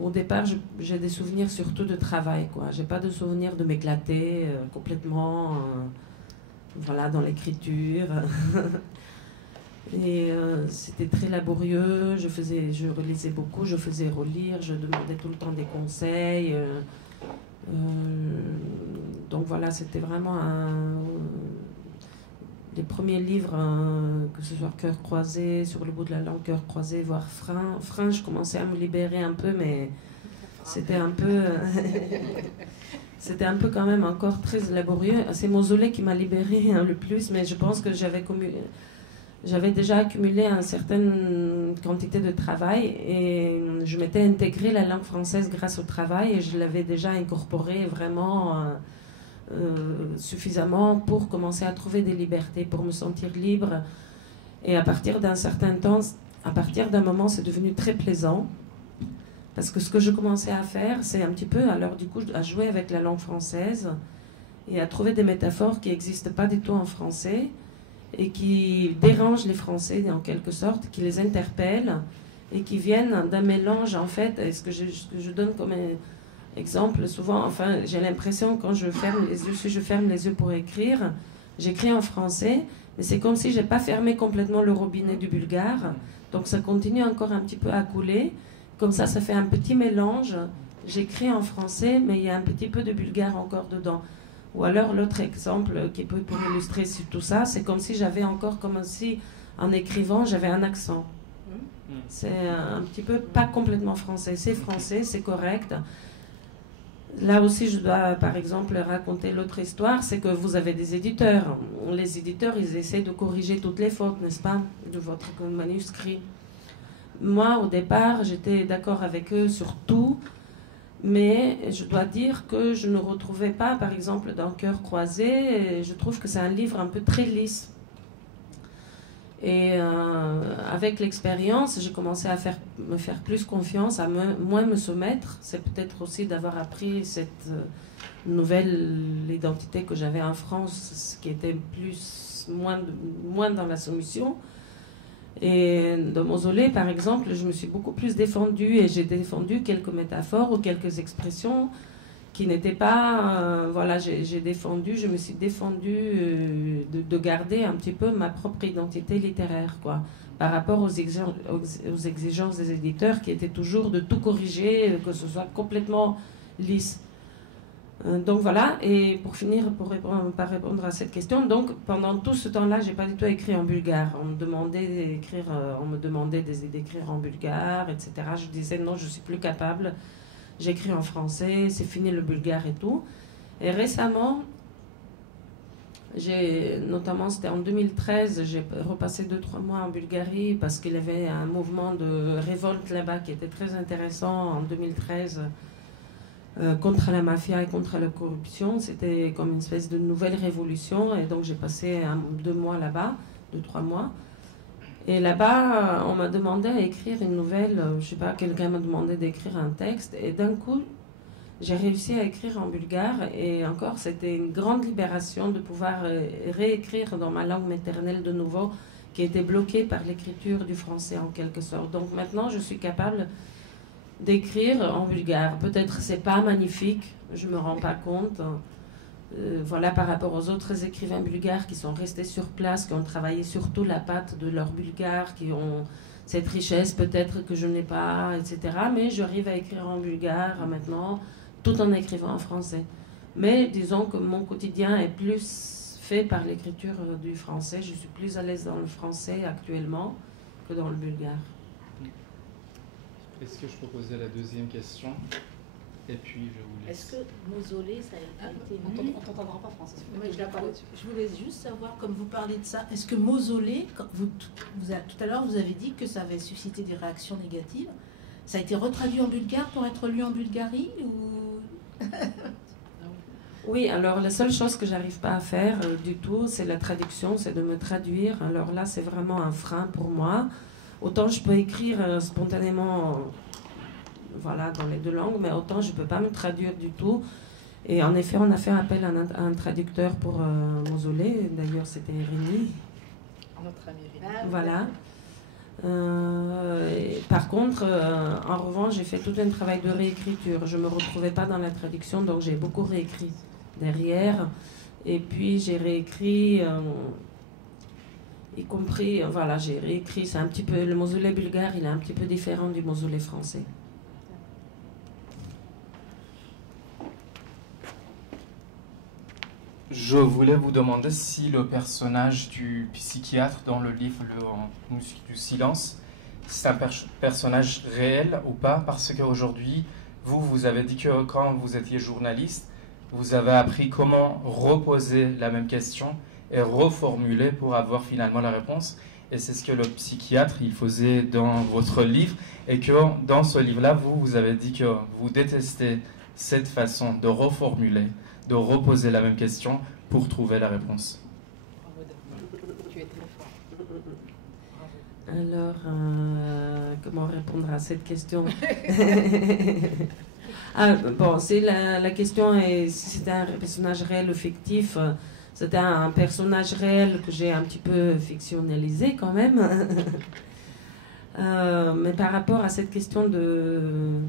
au départ, j'ai des souvenirs surtout de travail, quoi. J'ai pas de souvenirs de m'éclater complètement, voilà, dans l'écriture. Et c'était très laborieux. Je relisais beaucoup, je faisais relire, je demandais tout le temps des conseils. Donc voilà, c'était vraiment les premiers livres, que ce soit Cœur croisé, Sur le bout de la langue, Cœur croisé, voire Frein, je commençais à me libérer un peu, mais c'était un peu... c'était un peu quand même encore très laborieux. C'est Mausolée qui m'a libérée le plus, mais je pense que j'avais déjà accumulé une certaine quantité de travail et je m'étais intégrée la langue française grâce au travail et je l'avais déjà incorporée vraiment suffisamment pour commencer à trouver des libertés, pour me sentir libre. Et à partir d'un certain temps, à partir d'un moment, c'est devenu très plaisant parce que ce que je commençais à faire, c'est un petit peu, alors du coup, à jouer avec la langue française et à trouver des métaphores qui n'existent pas du tout en français et qui dérangent les Français en quelque sorte, qui les interpellent et qui viennent d'un mélange en fait. Et ce que je donne comme exemple souvent, enfin j'ai l'impression quand je ferme les yeux, si je ferme les yeux pour écrire, j'écris en français, mais c'est comme si j'ai pas fermé complètement le robinet du bulgare, donc ça continue encore un petit peu à couler, comme ça fait un petit mélange, j'écris en français mais il y a un petit peu de bulgare encore dedans. Ou alors l'autre exemple qui peut pour illustrer tout ça, c'est comme si j'avais encore, comme si en écrivant, j'avais un accent. C'est un petit peu pas complètement français, c'est correct. Là aussi, je dois par exemple raconter l'autre histoire, c'est que vous avez des éditeurs. Les éditeurs, ils essaient de corriger toutes les fautes, n'est-ce pas, de votre manuscrit. Moi, au départ, j'étais d'accord avec eux sur tout. Mais je dois dire que je ne retrouvais pas, par exemple, dans Cœur croisé, je trouve que c'est un livre un peu très lisse. Et avec l'expérience, j'ai commencé à me faire plus confiance, à moins me soumettre. C'est peut-être aussi d'avoir appris cette nouvelle identité que j'avais en France, qui était moins dans la soumission. Et dans Mausolée, par exemple, je me suis beaucoup plus défendue et j'ai défendu quelques métaphores ou quelques expressions qui n'étaient pas... voilà, je me suis défendue de garder un petit peu ma propre identité littéraire, quoi, par rapport aux exigences des éditeurs qui étaient toujours de tout corriger, que ce soit complètement lisse. Donc voilà, et pour finir, par répondre à cette question, donc pendant tout ce temps-là, j'ai pas du tout écrit en bulgare. On me demandait d'écrire en bulgare, etc. Je disais non, je suis plus capable. J'écris en français, c'est fini le bulgare et tout. Et récemment, notamment c'était en 2013, j'ai repassé 2-3 mois en Bulgarie parce qu'il y avait un mouvement de révolte là-bas qui était très intéressant en 2013. Contre la mafia et contre la corruption. C'était comme une espèce de nouvelle révolution. Et donc j'ai passé 2 mois là-bas, 2-3 mois. Et là-bas, on m'a demandé à écrire une nouvelle. Je sais pas, quelqu'un m'a demandé d'écrire un texte. Et d'un coup, j'ai réussi à écrire en bulgare. Et encore, c'était une grande libération de pouvoir réécrire dans ma langue maternelle de nouveau, qui était bloquée par l'écriture du français en quelque sorte. Donc maintenant, je suis capable d'écrire en bulgare. Peut-être c'est pas magnifique, je me rends pas compte. Voilà, par rapport aux autres écrivains bulgares qui sont restés sur place, qui ont travaillé surtout la patte de leur bulgare, qui ont cette richesse peut-être que je n'ai pas, etc. Mais j'arrive à écrire en bulgare maintenant, tout en écrivant en français. Mais disons que mon quotidien est plus fait par l'écriture du français. Je suis plus à l'aise dans le français actuellement que dans le bulgare. Est-ce que je peux poser la deuxième question? Et puis je vous laisse. Est-ce que mausolée, ça a été... On t'entendra pas, François. Oui, Je voulais juste savoir, comme vous parlez de ça, est-ce que mausolée, tout à l'heure vous avez dit que ça avait suscité des réactions négatives, ça a été retraduit en bulgare pour être lu en Bulgarie ou... Oui, alors la seule chose que j'arrive pas à faire du tout, c'est la traduction, c'est de me traduire. Alors là, c'est vraiment un frein pour moi. Autant je peux écrire spontanément, voilà, dans les deux langues, mais autant je peux pas me traduire du tout. Et en effet, on a fait appel à un traducteur pour Mausolée. D'ailleurs, c'était Rémi. Notre ami Rémi. Ah, Voilà. Par contre, en revanche, j'ai fait tout un travail de réécriture. Je ne me retrouvais pas dans la traduction, donc j'ai beaucoup réécrit derrière. Et puis j'ai réécrit, y compris, voilà, j'ai réécrit. C'est un petit peu, le mausolée bulgare, il est un petit peu différent du mausolée français. Je voulais vous demander si le personnage du psychiatre dans le livre Le Muscle du silence, c'est un personnage réel ou pas, parce qu'aujourd'hui, vous avez dit que quand vous étiez journaliste, vous avez appris comment reposer la même question et reformuler pour avoir finalement la réponse. Et c'est ce que le psychiatre il faisait dans votre livre, et que dans ce livre-là, vous avez dit que vous détestez cette façon de reformuler, de reposer la même question pour trouver la réponse. Tu es très fort. Alors, comment répondre à cette question? Bon, c'est la question est si c'était un personnage réel ou fictif. C'était un personnage réel que j'ai un petit peu fictionnalisé quand même. Mais par rapport à cette question de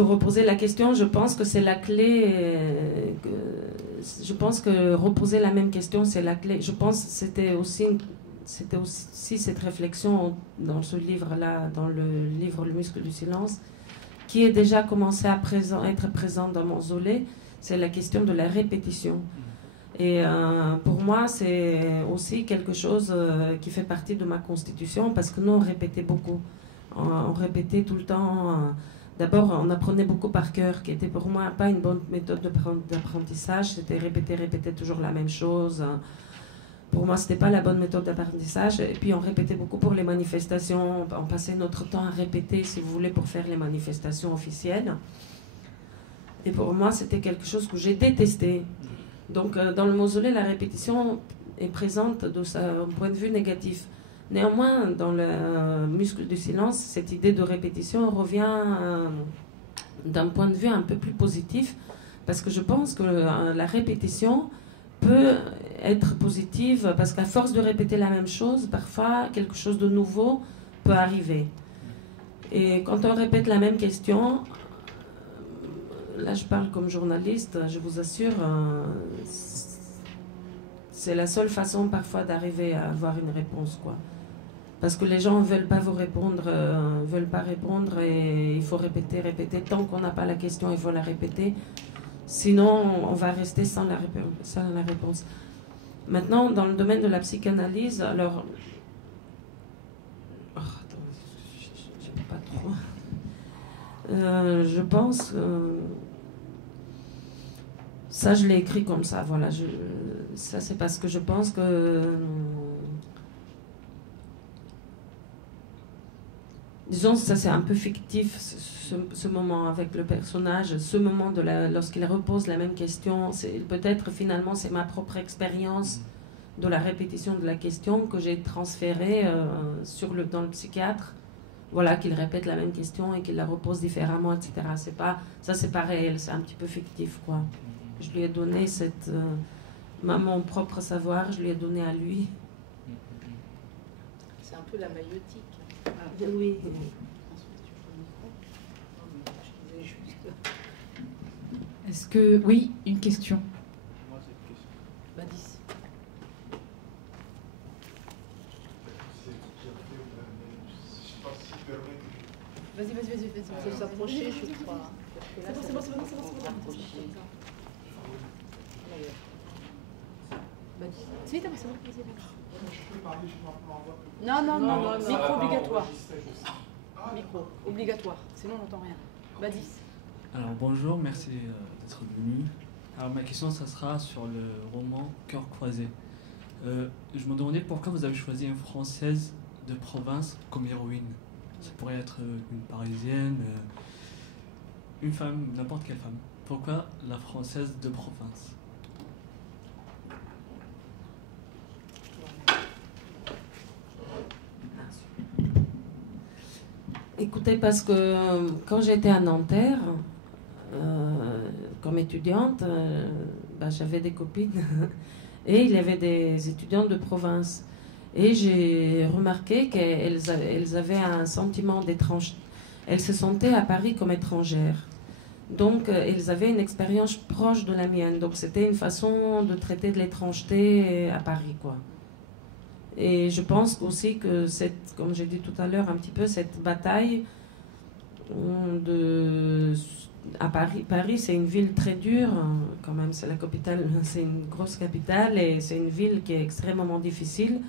reposer la question, je pense que c'est la clé. Je pense que reposer la même question, c'est la clé. Je pense que c'était aussi cette réflexion dans ce livre-là, dans le livre Le Muscle du silence, qui est déjà commencé à être présent dans Mausolée, c'est la question de la répétition. Et pour moi, c'est aussi quelque chose qui fait partie de ma constitution, parce que nous, on répétait beaucoup. On répétait tout le temps. D'abord, on apprenait beaucoup par cœur, qui était pour moi pas une bonne méthode d'apprentissage. C'était répéter toujours la même chose. Pour moi, c'était pas la bonne méthode d'apprentissage. Et puis, on répétait beaucoup pour les manifestations. On passait notre temps à répéter, si vous voulez, pour faire les manifestations officielles. Et pour moi, c'était quelque chose que j'ai détesté. Donc, dans le mausolée, la répétition est présente de son point de vue négatif. Néanmoins, dans le muscle du silence, cette idée de répétition revient d'un point de vue un peu plus positif, parce que je pense que la répétition peut être positive, parce qu'à force de répéter la même chose, parfois quelque chose de nouveau peut arriver. Et quand on répète la même question, là je parle comme journaliste, je vous assure, c'est la seule façon parfois d'arriver à avoir une réponse, quoi. Parce que les gens ne veulent pas vous répondre, veulent pas répondre, et il faut répéter. Tant qu'on n'a pas la question, il faut la répéter. Sinon, on va rester sans la réponse. Maintenant, dans le domaine de la psychanalyse, alors... Oh, attends, je ne sais pas trop. Je pense... ça, je l'ai écrit comme ça, voilà. Ça, c'est parce que je pense que... disons, ça c'est un peu fictif, ce moment avec le personnage, ce moment lorsqu'il repose la même question. Peut-être finalement c'est ma propre expérience de la répétition de la question que j'ai transférée dans le psychiatre. Voilà, qu'il répète la même question et qu'il la repose différemment, etc. C'est pas réel, c'est un petit peu fictif, quoi. Je lui ai donné mon propre savoir, je lui ai donné à lui. C'est un peu la maïotique. Oui. Est-ce que... Oui, une question. Badis. Vas-y. Faut s'approcher, je crois. C'est bon. Badis. C'est bon. Non. Micro obligatoire. Micro obligatoire. Sinon, on n'entend rien. Badis. Alors bonjour, merci d'être venu. Alors ma question, ça sera sur le roman Cœur croisé. Je me demandais pourquoi vous avez choisi une Française de province comme héroïne. Ça pourrait être une Parisienne, une femme, n'importe quelle femme. Pourquoi la Française de province? Écoutez, parce que quand j'étais à Nanterre, comme étudiante, j'avais des copines et il y avait des étudiantes de province. Et j'ai remarqué qu'elles avaient un sentiment d'étrangeté. Elles se sentaient à Paris comme étrangères. Donc, elles avaient une expérience proche de la mienne. Donc, c'était une façon de traiter de l'étrangeté à Paris, quoi. Et je pense aussi que, comme j'ai dit tout à l'heure, un petit peu cette bataille à Paris. Paris, c'est une ville très dure, quand même, c'est la capitale, c'est une grosse capitale et c'est une ville qui est extrêmement difficile.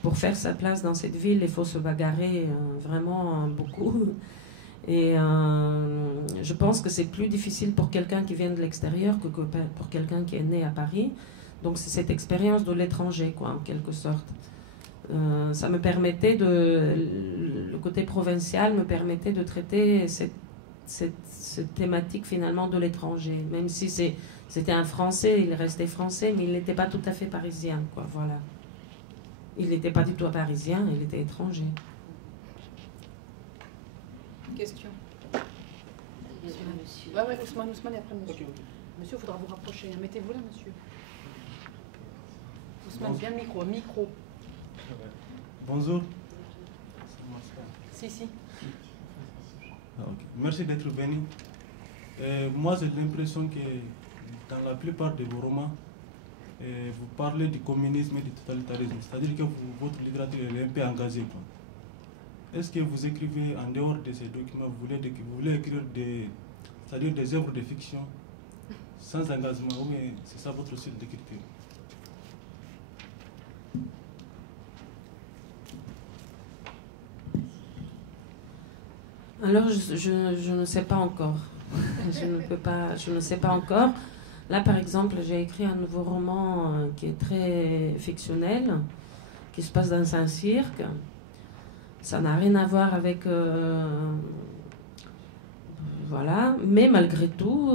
Pour faire sa place dans cette ville, il faut se bagarrer vraiment beaucoup. Et je pense que c'est plus difficile pour quelqu'un qui vient de l'extérieur que pour quelqu'un qui est né à Paris. Donc c'est cette expérience de l'étranger, quoi, en quelque sorte. Ça me permettait le côté provincial me permettait de traiter cette thématique finalement de l'étranger. Même si c'était un Français, il restait français, mais il n'était pas tout à fait parisien, quoi, voilà. Il n'était pas du tout parisien, il était étranger. Question. Monsieur. Ouais, Ousmane et après monsieur. Monsieur, il faudra vous rapprocher. Mettez-vous là, monsieur. Ousmane, bien le micro. Bonjour. Si. Okay. Merci d'être venu. Moi, j'ai l'impression que dans la plupart de vos romans, vous parlez du communisme et du totalitarisme. C'est-à-dire que votre littérature est un peu engagée, quoi. Est-ce que vous écrivez en dehors de ces documents, vous voulez écrire c'est-à-dire des œuvres de fiction sans engagement, ou bien c'est ça votre style d'écriture? Alors, je ne sais pas encore. Je ne sais pas encore. Là, par exemple, j'ai écrit un nouveau roman qui est très fictionnel, qui se passe dans un cirque. Ça n'a rien à voir avec... voilà. Mais malgré tout,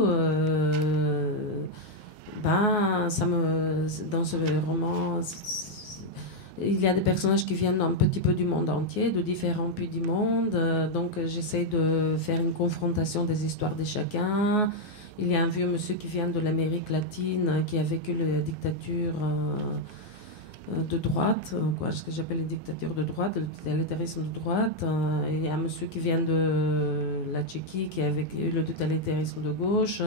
dans ce roman, il y a des personnages qui viennent un petit peu du monde entier, de différents pays du monde. Donc, j'essaie de faire une confrontation des histoires de chacun. Il y a un vieux monsieur qui vient de l'Amérique latine, qui a vécu la dictature de droite, ce que j'appelle les dictatures de droite, le totalitarisme de droite. Et il y a un monsieur qui vient de la Tchéquie, qui a vécu le totalitarisme de gauche.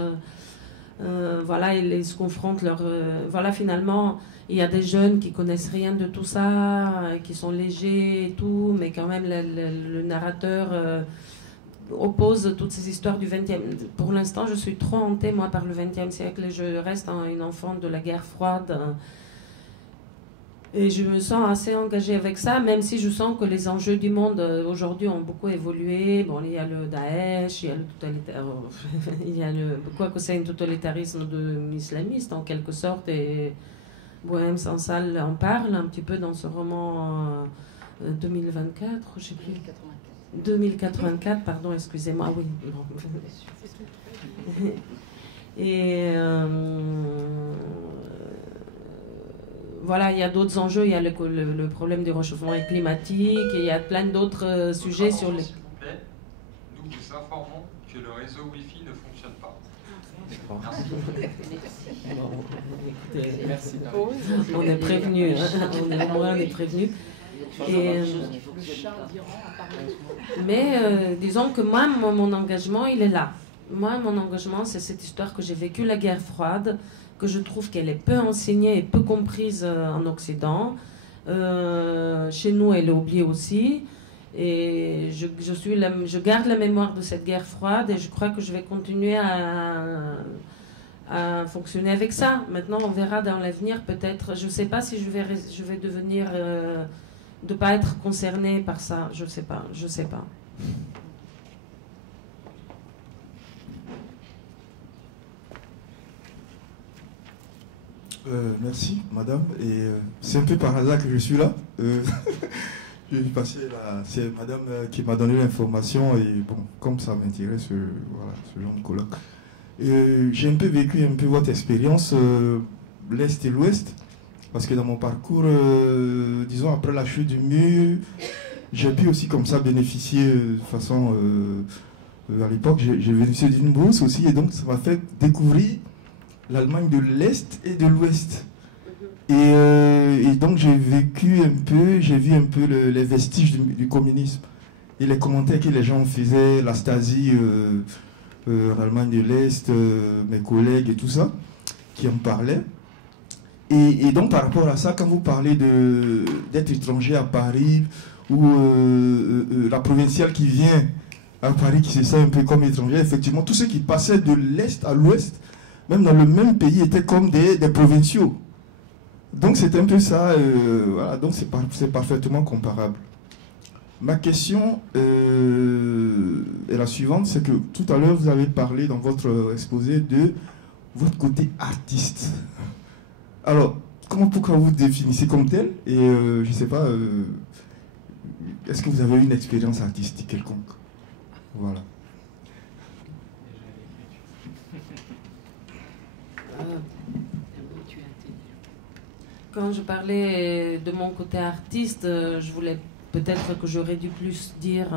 Voilà, ils se confrontent. Voilà, finalement, il y a des jeunes qui connaissent rien de tout ça, qui sont légers et tout, mais quand même, le narrateur... oppose toutes ces histoires du 20e. Pour l'instant, je suis trop hantée, moi, par le 20e siècle. Et je reste une enfant de la guerre froide. Et je me sens assez engagée avec ça, même si je sens que les enjeux du monde aujourd'hui ont beaucoup évolué. Bon, il y a le Daesh, il y a le totalitarisme... quoique c'est un totalitarisme islamiste, en quelque sorte. Et Bohème Sansal en parle un petit peu dans ce roman 2024, je ne sais plus. 2084, pardon, excusez-moi, oui. Et voilà, il y a d'autres enjeux, il y a le problème du réchauffement climatique, et il y a plein d'autres sujets sur les... S'il vous plaît, nous vous informons que le réseau Wi-Fi ne fonctionne pas. Merci. On est prévenus, on est prévenus. Et, mais disons que moi, mon engagement, il est là. Moi, mon engagement, c'est cette histoire que j'ai vécu la guerre froide, que je trouve qu'elle est peu enseignée et peu comprise en Occident. Chez nous, elle est oubliée aussi. Et je garde la mémoire de cette guerre froide et je crois que je vais continuer à fonctionner avec ça. Maintenant, on verra dans l'avenir, peut-être. Je ne sais pas si je vais devenir... de ne pas être concernée par ça. Je ne sais pas. Je sais pas. Merci, madame. Et c'est un peu par hasard que je suis là. Je suis passé là. C'est madame qui m'a donné l'information. Et bon, comme ça m'intéresse, voilà, ce genre de colloque. J'ai un peu vécu votre expérience, l'Est et l'Ouest. Parce que dans mon parcours, disons, après la chute du mur, j'ai pu aussi comme ça bénéficier de façon... à l'époque, j'ai bénéficié d'une bourse aussi. Et donc, ça m'a fait découvrir l'Allemagne de l'Est et de l'Ouest. Et donc j'ai vu un peu les vestiges du communisme et les commentaires que les gens faisaient, la Stasi en Allemagne de l'Est, mes collègues et tout ça, qui en parlaient. Et donc par rapport à ça, quand vous parlez d'être étranger à Paris, ou la provinciale qui vient à Paris, qui se sent un peu comme étranger, effectivement, tous ceux qui passaient de l'Est à l'Ouest, même dans le même pays, étaient comme des provinciaux. Donc c'est un peu ça, voilà, donc c'est parfaitement comparable. Ma question est la suivante, c'est que tout à l'heure vous avez parlé dans votre exposé de votre côté artiste. Alors, pourquoi vous définissez comme tel? Et je ne sais pas, est-ce que vous avez une expérience artistique quelconque? Voilà. Quand je parlais de mon côté artiste, je voulais peut-être que j'aurais dû plus dire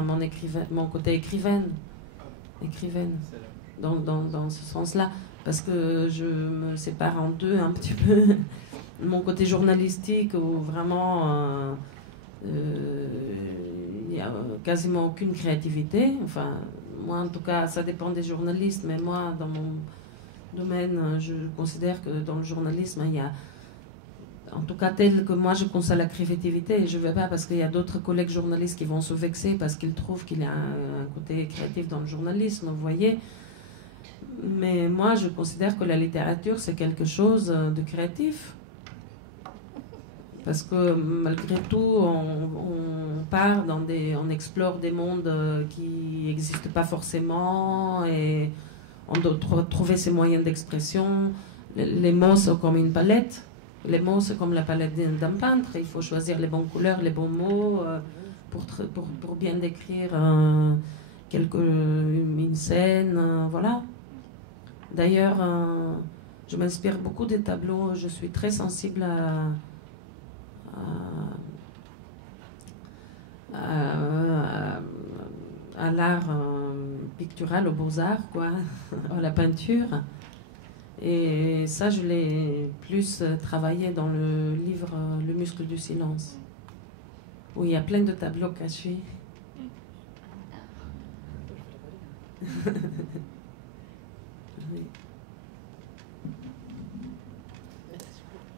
mon côté écrivaine, dans ce sens-là, parce que je me sépare en deux un petit peu. Mon côté journalistique, où vraiment il n'y a quasiment aucune créativité. Enfin, moi en tout cas, ça dépend des journalistes, mais moi, dans mon domaine, je considère que dans le journalisme, il y a... En tout cas, tel que moi je conçois la créativité, et je ne vais pas parce qu'il y a d'autres collègues journalistes qui vont se vexer parce qu'ils trouvent qu'il y a un côté créatif dans le journalisme, vous voyez. Mais moi, je considère que la littérature, c'est quelque chose de créatif. Parce que malgré tout, on part on explore des mondes qui n'existent pas forcément, et on doit trouver ses moyens d'expression. Les mots sont comme une palette. Les mots, c'est comme la palette d'un peintre. Il faut choisir les bonnes couleurs, les bons mots pour bien décrire une scène. Voilà. D'ailleurs, je m'inspire beaucoup des tableaux. Je suis très sensible à l'art pictural, aux beaux-arts, quoi, à la peinture. Et ça, je l'ai plus travaillé dans le livre Le muscle du silence, où il y a plein de tableaux cachés. Oui.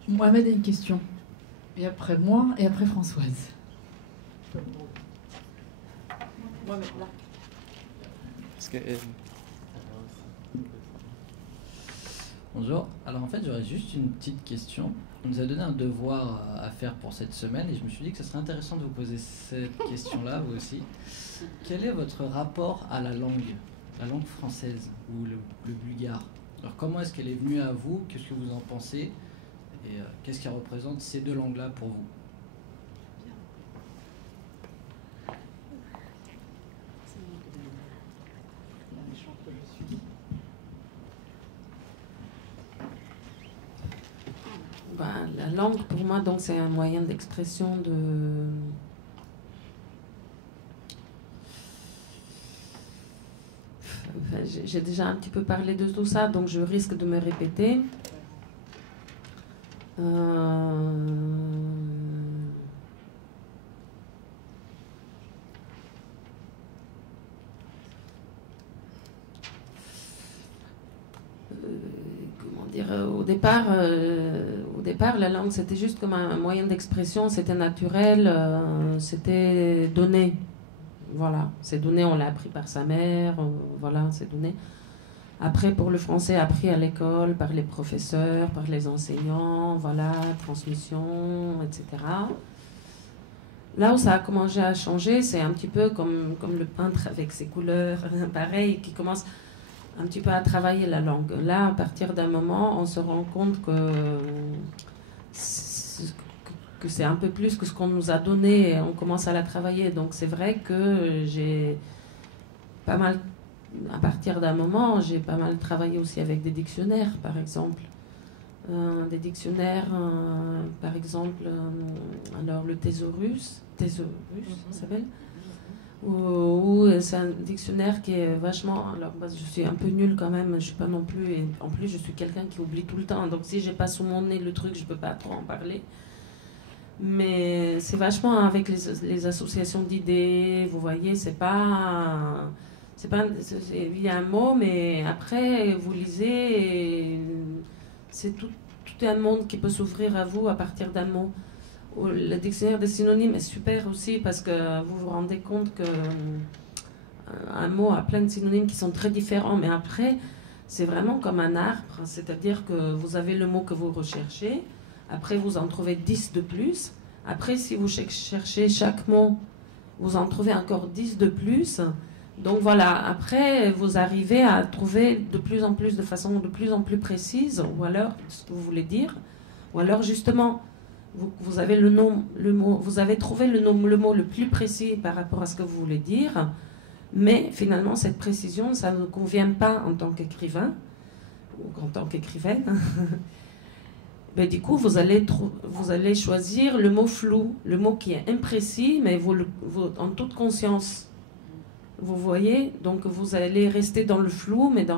Mohamed a une question. Et après moi, et après Françoise. Mohamed, là. Bonjour. Alors en fait, j'aurais juste une petite question. On nous a donné un devoir à faire pour cette semaine et je me suis dit que ce serait intéressant de vous poser cette question-là, vous aussi. Quel est votre rapport à la langue française ou le bulgare? Alors comment est-ce qu'elle est venue à vous? Qu'est-ce que vous en pensez? Et qu'est-ce qu'elle représente ces deux langues-là pour vous? La langue, pour moi, donc, c'est un moyen d'expression de... Enfin, j'ai déjà un petit peu parlé de tout ça, donc je risque de me répéter. départ, la langue, c'était juste comme un moyen d'expression, c'était naturel, c'était donné. Voilà, c'est donné, on l'a appris par sa mère, voilà, c'est donné. Après, pour le français, appris à l'école, par les professeurs, par les enseignants, voilà, transmission, etc. Là où ça a commencé à changer, c'est un petit peu comme le peintre avec ses couleurs, pareil, qui commence un petit peu à travailler la langue. Là, à partir d'un moment, on se rend compte que c'est un peu plus que ce qu'on nous a donné, et on commence à la travailler. Donc c'est vrai que j'ai pas mal, à partir d'un moment, j'ai pas mal travaillé aussi avec des dictionnaires, par exemple. Des dictionnaires, par exemple, alors le thésaurus, ça s'appelle, ou c'est un dictionnaire qui est vachement, alors moi, je suis un peu nulle quand même, je suis pas non plus, et en plus je suis quelqu'un qui oublie tout le temps, donc si j'ai pas sous mon nez le truc, je peux pas trop en parler. Mais c'est vachement avec les associations d'idées, vous voyez, il y a un mot, mais après vous lisez, et c'est tout un monde qui peut s'ouvrir à vous à partir d'un mot. Le dictionnaire des synonymes est super aussi parce que vous vous rendez compte que un mot a plein de synonymes qui sont très différents, mais après c'est vraiment comme un arbre, c'est-à-dire que vous avez le mot que vous recherchez, après vous en trouvez 10 de plus, après si vous cherchez chaque mot, vous en trouvez encore 10 de plus. Donc voilà, après vous arrivez à trouver de plus en plus, de façon de plus en plus précise, ou alors ce que vous voulez dire, ou alors justement vous avez le mot, vous avez trouvé le mot le plus précis par rapport à ce que vous voulez dire, mais finalement cette précision, ça ne convient pas en tant qu'écrivain ou en tant qu'écrivaine. Mais du coup, vous allez choisir le mot flou, le mot qui est imprécis, mais vous en toute conscience. Vous voyez, donc vous allez rester dans le flou, mais en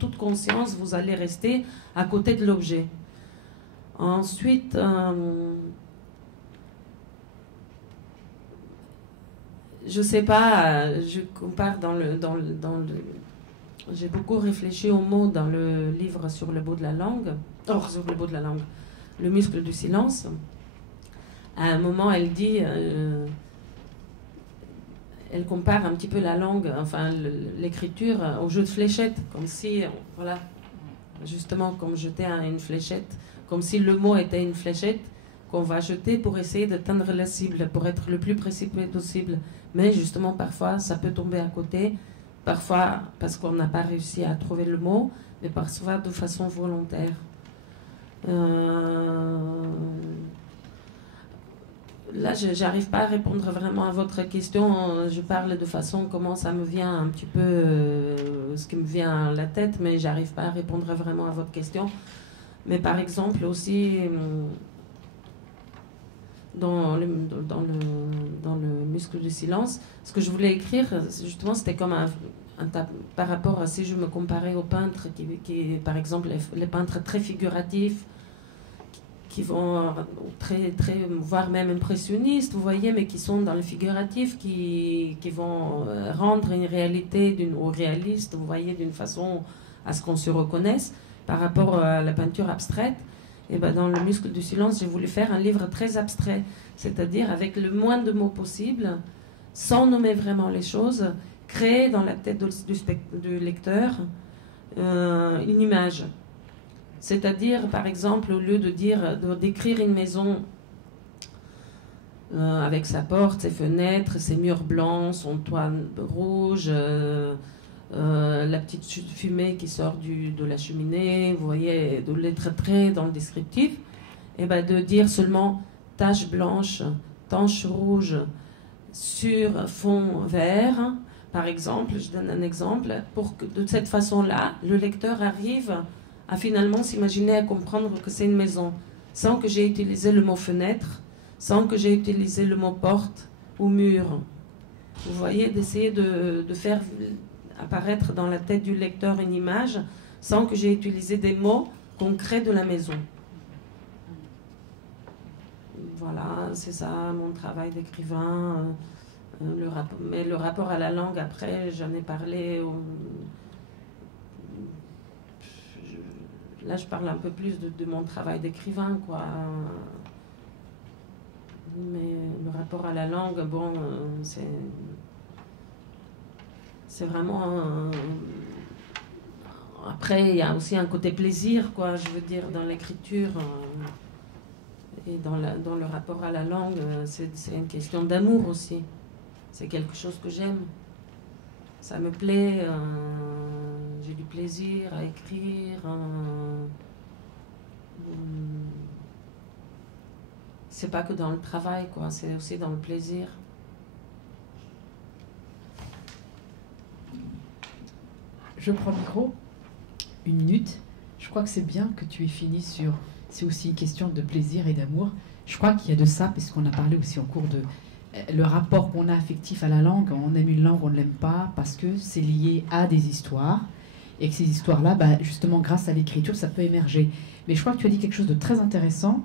toute conscience, vous allez rester à côté de l'objet. Ensuite, je sais pas, je compare j'ai beaucoup réfléchi aux mots dans le livre sur le bout de la langue, sur le bout de la langue, le muscle du silence. À un moment, elle dit... elle compare un petit peu la langue, enfin l'écriture, au jeu de fléchettes, comme si, voilà, justement comme jeter une fléchette, comme si le mot était une fléchette qu'on va jeter pour essayer d'atteindre la cible, pour être le plus précis possible. Mais justement, parfois, ça peut tomber à côté, parfois parce qu'on n'a pas réussi à trouver le mot, mais parfois de façon volontaire. Là, je n'arrive pas à répondre vraiment à votre question. Je parle de façon comment ça me vient un petit peu, ce qui me vient à la tête, mais j'arrive pas à répondre vraiment à votre question. Mais par exemple aussi, dans le muscle du silence, ce que je voulais écrire, justement, c'était comme par rapport à si je me comparais aux peintres, qui par exemple, les peintres très figuratifs, qui vont voire même impressionnistes, vous voyez, mais qui sont dans le figuratif, qui vont rendre une réalité au réaliste, vous voyez, d'une façon à ce qu'on se reconnaisse par rapport à la peinture abstraite. Et ben dans le muscle du silence, j'ai voulu faire un livre très abstrait, c'est-à-dire avec le moins de mots possible, sans nommer vraiment les choses, créer dans la tête du lecteur une image. C'est-à-dire, par exemple, au lieu de décrire une maison avec sa porte, ses fenêtres, ses murs blancs, son toit rouge, la petite fumée qui sort de la cheminée, vous voyez, de l'être très dans le descriptif, et ben de dire seulement tache blanche, tache rouge sur fond vert, par exemple, je donne un exemple, pour que de cette façon-là, le lecteur arrive à finalement s'imaginer, à comprendre que c'est une maison, sans que j'ai utilisé le mot fenêtre, sans que j'ai utilisé le mot porte ou mur. Vous voyez, d'essayer de faire apparaître dans la tête du lecteur une image, sans que j'ai utilisé des mots concrets de la maison. Voilà, c'est ça mon travail d'écrivain. Mais le rapport à la langue, après, j'en ai parlé... Là, je parle un peu plus de mon travail d'écrivain, quoi. Mais le rapport à la langue, bon, c'est vraiment... Après, il y a aussi un côté plaisir, quoi, je veux dire, dans l'écriture. Et dans le rapport à la langue, c'est une question d'amour aussi. C'est quelque chose que j'aime. Ça me plaît, j'ai du plaisir à écrire. C'est pas que dans le travail, quoi, c'est aussi dans le plaisir. Je prends le micro. 1 minute. Je crois que c'est bien que tu aies fini sur... C'est aussi une question de plaisir et d'amour. Je crois qu'il y a de ça, parce qu'on a parlé aussi en cours de... Le rapport qu'on a affectif à la langue, on aime une langue, on ne l'aime pas, parce que c'est lié à des histoires. Et que ces histoires-là, bah, justement, grâce à l'écriture, ça peut émerger. Mais je crois que tu as dit quelque chose de très intéressant.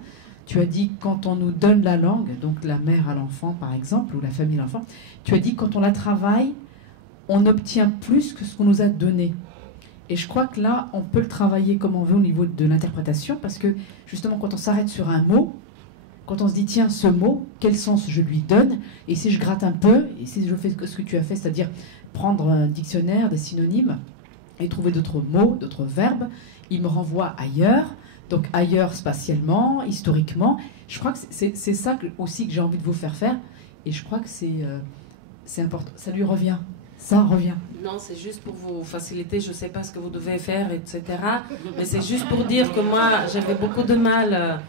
Tu as dit, quand on nous donne la langue, donc la mère à l'enfant, par exemple, ou la famille à l'enfant, tu as dit, quand on la travaille, on obtient plus que ce qu'on nous a donné. Et je crois que là, on peut le travailler comme on veut au niveau de l'interprétation, parce que justement, quand on s'arrête sur un mot, quand on se dit, tiens, ce mot, quel sens je lui donne? Et si je gratte un peu, et si je fais ce que tu as fait, c'est-à-dire prendre un dictionnaire, des synonymes, et trouver d'autres mots, d'autres verbes, il me renvoie ailleurs, donc ailleurs spatialement, historiquement. Je crois que c'est ça aussi que j'ai envie de vous faire, et je crois que c'est important. Ça lui revient. Ça revient. Non, c'est juste pour vous faciliter, je ne sais pas ce que vous devez faire, etc. Mais c'est juste pour dire que moi, j'avais beaucoup de mal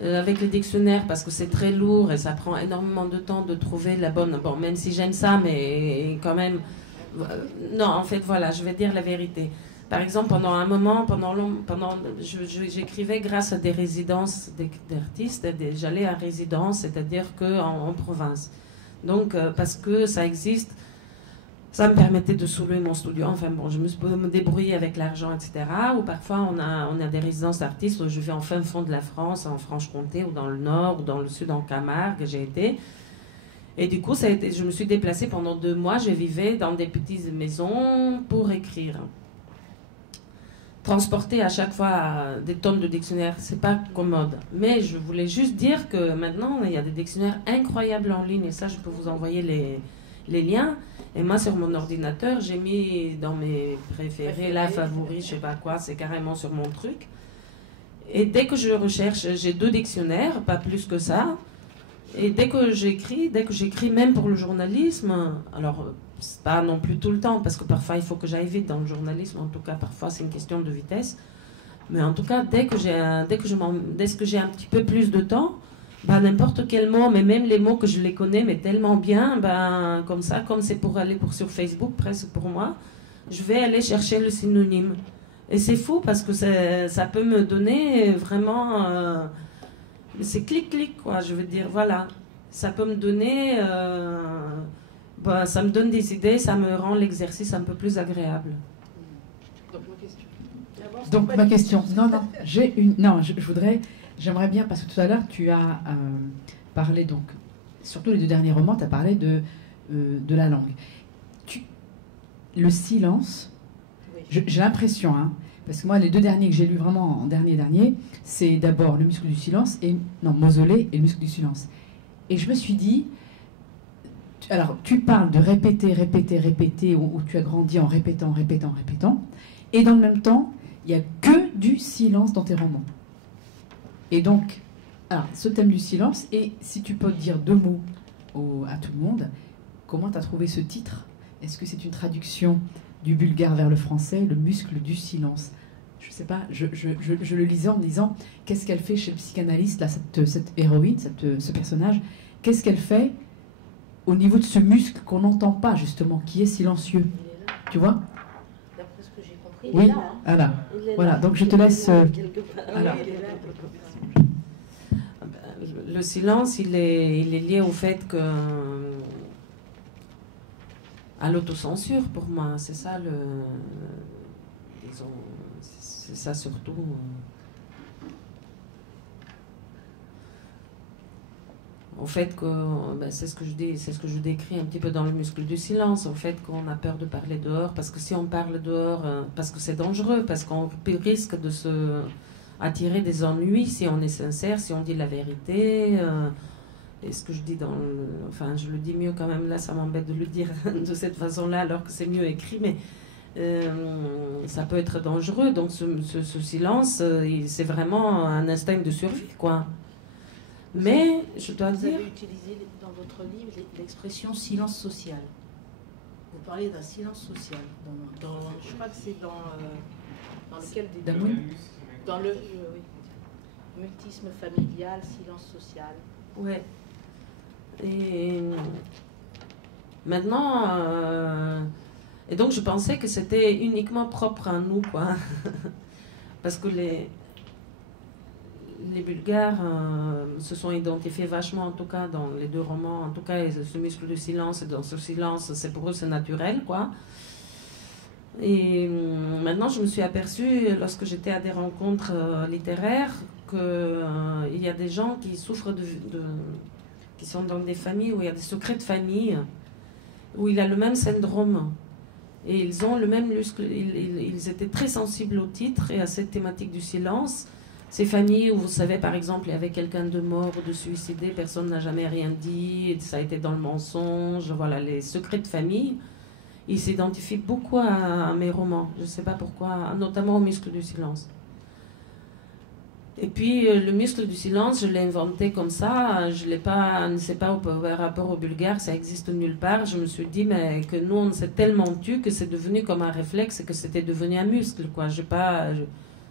avec les dictionnaires parce que c'est très lourd et ça prend énormément de temps de trouver la bonne... Bon, même si j'aime ça, mais quand même... Non, en fait, voilà, je vais dire la vérité. Par exemple, pendant un moment, j'écrivais grâce à des résidences d'artistes. J'allais à résidence, c'est-à-dire en province. Donc, parce que ça existe... Ça me permettait de soulever mon studio. Enfin bon, je me débrouiller avec l'argent, etc. Ou parfois, on a des résidences d'artistes où je vais en fin fond de la France, en Franche-Comté, ou dans le Nord, ou dans le Sud, en Camargue, j'ai été. Et du coup, je me suis déplacée pendant 2 mois. Je vivais dans des petites maisons pour écrire. Transporter à chaque fois des tonnes de dictionnaires, c'est pas commode. Mais je voulais juste dire que maintenant, il y a des dictionnaires incroyables en ligne. Et ça, je peux vous envoyer les liens. Et moi, sur mon ordinateur, j'ai mis dans mes préférés, là, favoris, je sais pas quoi, c'est carrément sur mon truc. Et dès que je recherche, j'ai 2 dictionnaires, pas plus que ça. Et dès que j'écris même pour le journalisme, alors, c'est pas non plus tout le temps, parce que parfois, il faut que j'aille vite dans le journalisme. En tout cas, parfois, c'est une question de vitesse. Mais en tout cas, dès que j'ai un petit peu plus de temps, ben, n'importe quel mot, mais même les mots que je les connais, mais tellement bien, ben, comme ça, comme c'est pour aller sur Facebook, presque pour moi, je vais aller chercher le synonyme. Et c'est fou parce que ça peut me donner vraiment... c'est clic-clic, quoi, je veux dire, voilà. Ça peut me donner... ben, ça me donne des idées, ça me rend l'exercice un peu plus agréable. Donc, ma question... Non, je voudrais... J'aimerais bien, parce que tout à l'heure, tu as parlé, donc, surtout les 2 derniers romans, tu as parlé de la langue. Le silence, j'ai l'impression, hein, parce que moi, les 2 derniers que j'ai lus vraiment en dernier, c'est d'abord Le muscle du silence, Mausolée et Le muscle du silence. Et je me suis dit, alors, tu parles de répéter, où tu as grandi en répétant, et dans le même temps, il n'y a que du silence dans tes romans. Et donc, alors, ce thème du silence, et si tu peux dire 2 mots à tout le monde, comment tu as trouvé ce titre? Est-ce que c'est une traduction du bulgare vers le français, Le muscle du silence? Je ne sais pas, je le lisais en me disant, qu'est-ce qu'elle fait chez le psychanalyste, là, cette héroïne, ce personnage, qu'est-ce qu'elle fait au niveau de ce muscle qu'on n'entend pas, justement, qui est silencieux? Tu vois? D'après ce que j'ai compris, oui, il est là, hein. Voilà, donc je te laisse... voilà. Le silence, il est lié au fait que... à l'autocensure, pour moi. C'est ça, disons, c'est ça surtout. au fait que, c'est ce que je dis, c'est ce que je décris un petit peu dans le muscle du silence, au fait qu'on a peur de parler dehors, parce que si on parle dehors, parce que c'est dangereux, parce qu'on risque de se attirer des ennuis si on est sincère, si on dit la vérité. Et ce que je dis enfin, je le dis mieux quand même, là, ça m'embête de le dire de cette façon-là, alors que c'est mieux écrit, mais ça peut être dangereux. Donc ce silence, c'est vraiment un instinct de survie, quoi. Mais je dois dire... Vous avez utilisé dans votre livre l'expression silence social. Vous parlez d'un silence social. Je crois que c'est dans lequel dans le mutisme familial, silence social. Ouais. Et maintenant, et donc je pensais que c'était uniquement propre à nous, quoi, parce que les Bulgares se sont identifiés vachement, en tout cas dans les deux romans, en tout cas ce muscle du silence, et dans ce silence, c'est pour eux c'est naturel, quoi. Et maintenant je me suis aperçue, lorsque j'étais à des rencontres littéraires, qu'il y a des gens qui souffrent qui sont dans des familles où il y a des secrets de famille, où il a le même syndrome. Et ils ont le même muscle, ils étaient très sensibles au titre et à cette thématique du silence. Ces familles où, vous savez, par exemple, il y avait quelqu'un de mort ou de suicidé, personne n'a jamais rien dit, ça a été dans le mensonge, voilà, les secrets de famille. Ils s'identifient beaucoup à mes romans, je ne sais pas pourquoi, notamment au muscle du silence. Et puis, le muscle du silence, je l'ai inventé comme ça, je l'ai pas, ne sais pas par rapport au bulgare, ça existe nulle part. Je me suis dit mais que nous, on s'est tellement tu que c'est devenu comme un réflexe et que c'était devenu un muscle, quoi.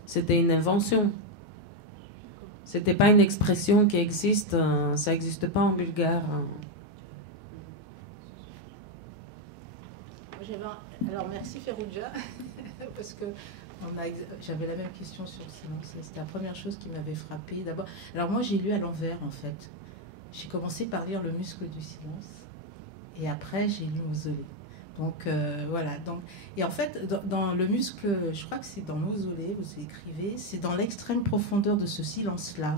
C'était une invention. C'était pas une expression qui existe, ça n'existe pas en bulgare. Alors, merci Ferrugia, parce que j'avais la même question sur le silence. C'était la première chose qui m'avait frappée. D'abord, alors moi j'ai lu à l'envers en fait. J'ai commencé par lire Le muscle du silence et après j'ai lu Mausolée. Donc voilà. Et en fait, dans Le muscle, je crois que c'est dans Mausolée, vous écrivez, c'est dans l'extrême profondeur de ce silence-là,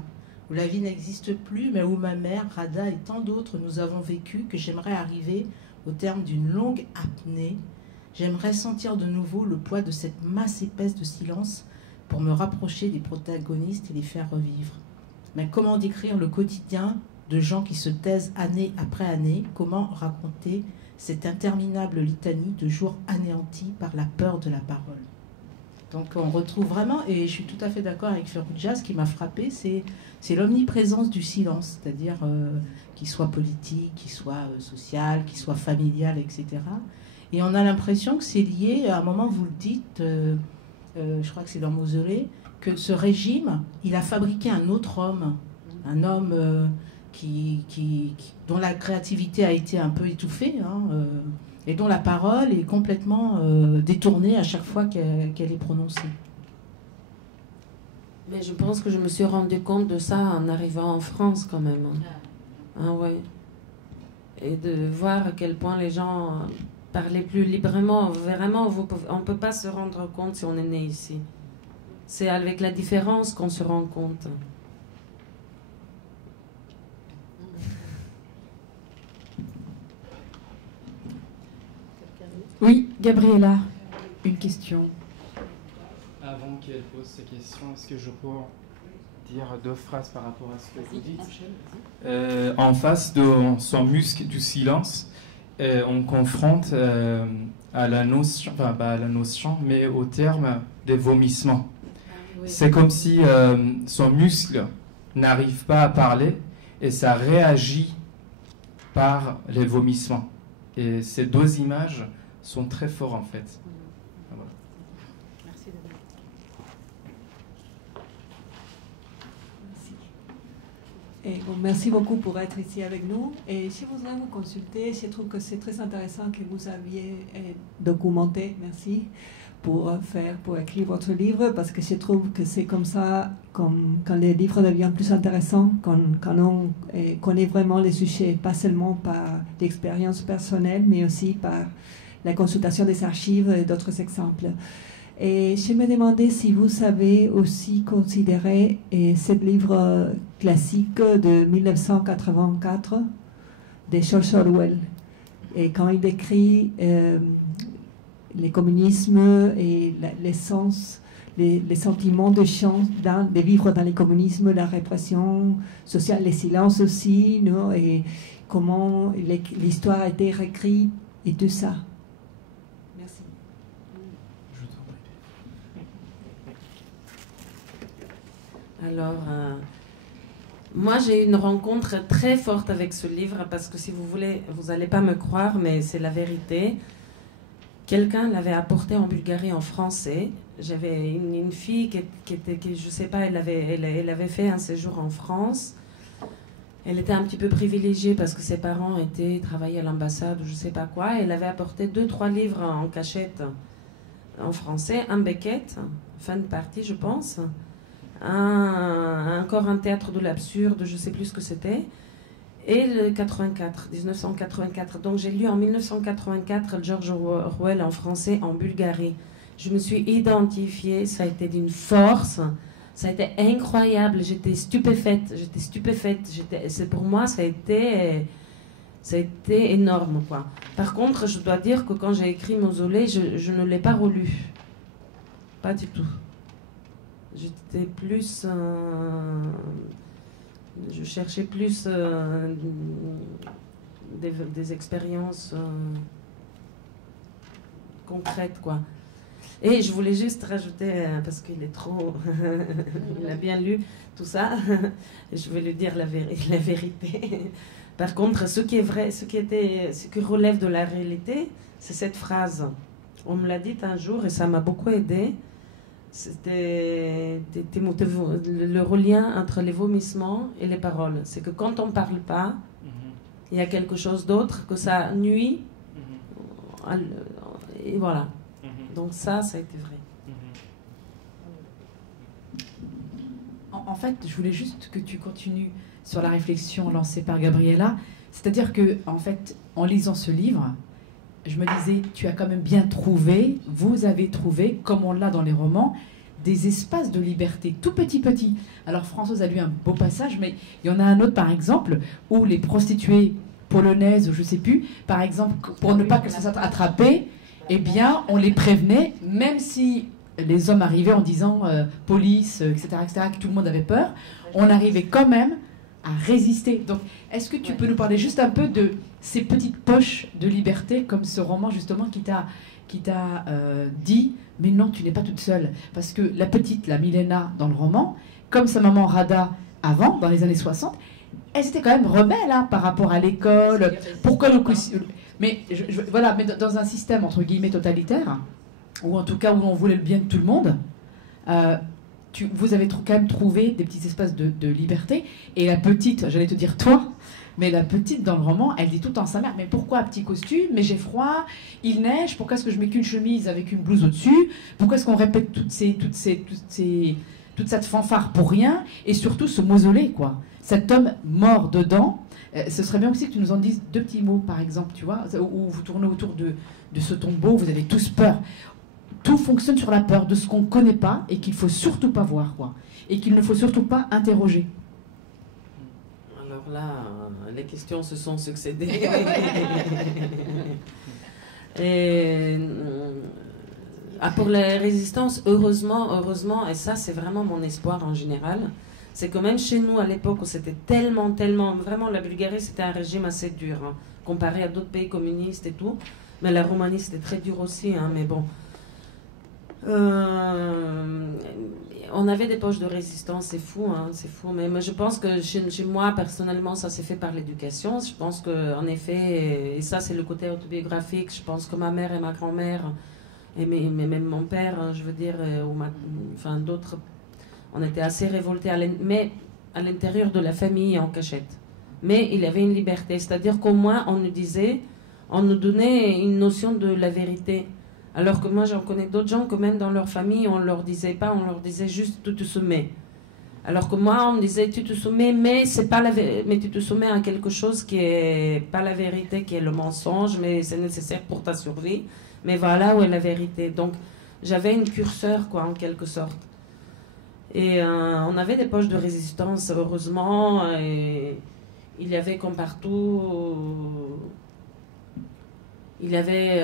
où la vie n'existe plus, mais où ma mère, Rada et tant d'autres nous avons vécu, que j'aimerais arriver au terme d'une longue apnée. J'aimerais sentir de nouveau le poids de cette masse épaisse de silence pour me rapprocher des protagonistes et les faire revivre. Mais comment décrire le quotidien de gens qui se taisent année après année? Comment raconter cette interminable litanie de jours anéantis par la peur de la parole? Donc on retrouve vraiment, et je suis tout à fait d'accord avec Ferrugia, ce qui m'a frappé, c'est l'omniprésence du silence, c'est-à-dire qu'il soit politique, qu'il soit social, qu'il soit familial, etc. Et on a l'impression que c'est lié, à un moment vous le dites, je crois que c'est dans Mausolée, que ce régime, il a fabriqué un autre homme, un homme dont la créativité a été un peu étouffée, et dont la parole est complètement détournée à chaque fois qu'elle est prononcée. Mais je pense que je me suis rendu compte de ça en arrivant en France quand même. Ah ouais. Et de voir à quel point les gens parlaient plus librement. Vraiment, on ne peut pas se rendre compte si on est né ici. C'est avec la différence qu'on se rend compte. Oui, Gabriella, une question. Avant qu'elle pose ses questions, est-ce que je peux dire deux phrases par rapport à ce que vous dites? En face de son muscle du silence, on confronte à la notion, enfin pas à la notion, mais au terme des vomissements. Oui. C'est comme si son muscle n'arrive pas à parler et ça réagit par les vomissements. Et ces deux images sont très forts en fait. Voilà. Merci de Et bon, merci beaucoup pour être ici avec nous. Et je voudrais vous consulter. Je trouve que c'est très intéressant que vous aviez documenté, merci, pour écrire votre livre, parce que je trouve que c'est comme ça, quand les livres deviennent plus intéressants, quand on connaît vraiment les sujets, pas seulement par l'expérience personnelle, mais aussi par la consultation des archives et d'autres exemples. Et je me demandais si vous savez aussi considérer ce livre classique de 1984 de George Orwell. Et quand il décrit le communisme et l'essence, les sentiments de chance de vivre dans le communisme, la répression sociale, les silences aussi, non, et comment l'histoire a été réécrite et tout ça. Merci. Alors, moi j'ai eu une rencontre très forte avec ce livre parce que si vous voulez, vous n'allez pas me croire, mais c'est la vérité. Quelqu'un l'avait apporté en Bulgarie en français. J'avais une fille qui je sais pas, elle avait fait un séjour en France. Elle était un petit peu privilégiée parce que ses parents travaillaient à l'ambassade ou je sais pas quoi. Elle avait apporté 2-3 livres en cachette en français, un Beckett, fin de partie je pense, encore un théâtre de l'absurde, je sais plus ce que c'était, et le 1984. Donc j'ai lu en 1984 George Orwell en français en Bulgarie. Je me suis identifiée, ça a été d'une force, ça a été incroyable, j'étais stupéfaite. Pour moi, ça a été énorme, quoi. Par contre, je dois dire que quand j'ai écrit Mausolée, je ne l'ai pas relu. Pas du tout. J'étais plus... je cherchais plus des expériences concrètes, quoi. Et je voulais juste rajouter, parce qu'il est trop... il a bien lu tout ça, je vais lui dire la vérité. Par contre, ce qui est vrai, ce qui relève de la réalité, c'est cette phrase. On me l'a dit un jour et ça m'a beaucoup aidé. C'était le relien entre les vomissements et les paroles. C'est que quand on ne parle pas, il y a quelque chose d'autre, que ça nuit. Et voilà. Donc ça a été vrai. En fait, je voulais juste que tu continues sur la réflexion lancée par Gabriella. C'est-à-dire que, en fait, en lisant ce livre, je me disais, tu as quand même bien trouvé, vous avez trouvé, comme on l'a dans les romans, des espaces de liberté, tout petit. Alors Françoise a lu un beau passage, mais il y en a un autre, par exemple, où les prostituées polonaises, ou je ne sais plus, par exemple, pour ne pas qu'elles se soient attrapées, eh bien, on les prévenait, même si les hommes arrivaient en disant police, etc., que tout le monde avait peur, on arrivait quand même à résister. Donc, est-ce que tu peux nous parler juste un peu de ces petites poches de liberté, comme ce roman, justement, qui t'a dit, mais non, tu n'es pas toute seule. Parce que la petite, la Milena, dans le roman, comme sa maman Rada, avant, dans les années 60, elle était quand même rebelle par rapport à l'école. Pourquoi le... Mais voilà, mais dans un système entre guillemets totalitaire, ou en tout cas où on voulait le bien de tout le monde, vous avez quand même trouvé des petits espaces de liberté. Et la petite, j'allais te dire toi, mais la petite dans le roman, elle dit tout le temps à sa mère, mais pourquoi un petit costume? Mais j'ai froid, il neige, pourquoi est-ce que je mets qu'une chemise avec une blouse au-dessus? Pourquoi est-ce qu'on répète toute cette fanfare pour rien? Et surtout ce mausolée, quoi. Cet homme mort dedans. Ce serait bien aussi que tu nous en dises 2 petits mots, par exemple, tu vois, où vous tournez autour de ce tombeau, vous avez tous peur. Tout fonctionne sur la peur de ce qu'on ne connaît pas et qu'il ne faut surtout pas voir, quoi. Et qu'il ne faut surtout pas interroger. Alors là, les questions se sont succédées. Et pour la résistance, heureusement, et ça c'est vraiment mon espoir en général, c'est que même chez nous, à l'époque où c'était tellement, vraiment la Bulgarie c'était un régime assez dur, hein, comparé à d'autres pays communistes et tout, mais la Roumanie c'était très dur aussi, hein, mais bon. On avait des poches de résistance, c'est fou, mais je pense que chez moi, personnellement, ça s'est fait par l'éducation. Je pense qu'en effet, et ça c'est le côté autobiographique, je pense que ma mère et ma grand-mère, et même mon père, hein, je veux dire, enfin d'autres, on était assez révoltés, mais à l'intérieur de la famille en cachette. Mais il y avait une liberté, c'est-à-dire qu'au moins on nous donnait une notion de la vérité. Alors que moi, j'en connais d'autres gens que même dans leur famille, on ne leur disait pas, on leur disait juste « tu te soumets ». Alors que moi, on me disait « tu te soumets, mais tu te soumets à quelque chose qui n'est pas la vérité, qui est le mensonge, mais c'est nécessaire pour ta survie. Mais voilà où est la vérité. » Donc, j'avais une curseur, quoi, en quelque sorte. Et on avait des poches de résistance, heureusement, et il y avait comme partout, il y avait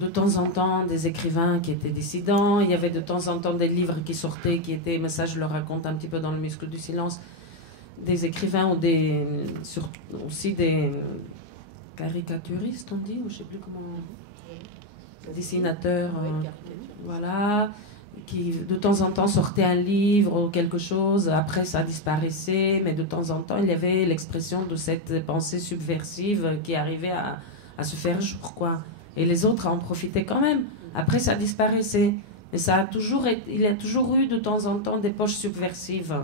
de temps en temps des écrivains qui étaient dissidents, il y avait de temps en temps des livres qui sortaient, qui étaient, mais ça je le raconte un petit peu dans Le muscle du silence, des écrivains ou aussi des caricaturistes, on dit, ou je ne sais plus comment, dessinateurs, voilà, qui de temps en temps sortaient un livre ou quelque chose, après ça disparaissait, mais de temps en temps il y avait l'expression de cette pensée subversive qui arrivait à se faire jour, quoi. Et les autres en profitaient quand même. Après ça disparaissait. Mais il y a toujours eu de temps en temps des poches subversives.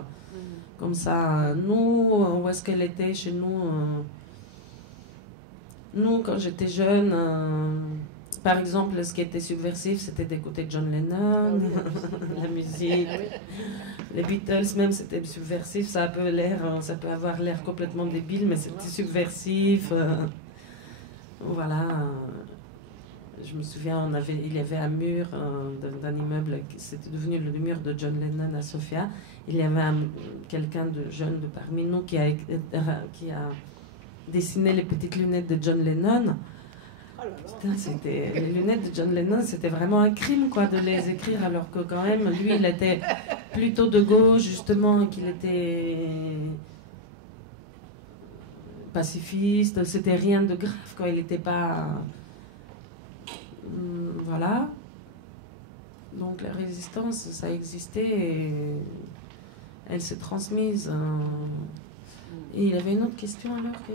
Comme ça, nous, où est-ce qu'elle était chez nous Nous, quand j'étais jeune, par exemple, ce qui était subversif, c'était d'écouter John Lennon, la musique. Les Beatles, même, c'était subversif. Ça peut avoir l'air complètement débile, mais c'était subversif. Voilà. Je me souviens, il y avait un mur d'un immeuble, c'était devenu le mur de John Lennon à Sofia. Il y avait quelqu'un de jeune de parmi nous qui a dessiné les petites lunettes de John Lennon. Putain, les lunettes de John Lennon, c'était vraiment un crime, quoi, de les écrire, alors que quand même, lui, il était plutôt de gauche, justement, qu'il était pacifiste, c'était rien de grave, quoi, il n'était pas... Voilà. Donc la résistance, ça existait et elle s'est transmise. Et il y avait une autre question alors que...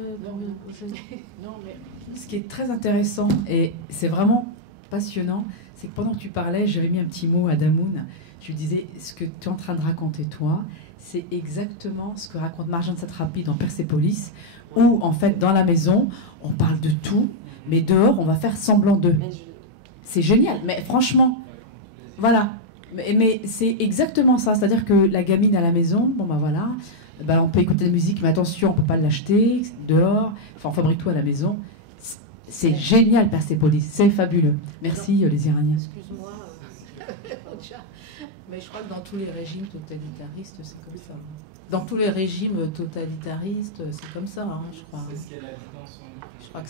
Non, mais ce qui est très intéressant, et c'est vraiment passionnant, c'est que pendant que tu parlais, j'avais mis un petit mot à Damoun. Je lui disais, ce que tu es en train de raconter toi, c'est exactement ce que raconte Marjane Satrapi dans Persépolis, où en fait, dans la maison, on parle de tout, mais dehors, on va faire semblant d'eux. C'est génial, mais franchement, voilà. Mais c'est exactement ça, c'est-à-dire que la gamine à la maison, bon ben voilà, on peut écouter de la musique, mais attention, on peut pas l'acheter dehors, enfin on fabrique tout à la maison. C'est génial, Persépolis, c'est fabuleux. Merci les Iraniens. Excuse-moi, mais je crois que dans tous les régimes totalitaristes, c'est comme ça. Dans tous les régimes totalitaristes, c'est comme ça, hein, je crois. Je crois que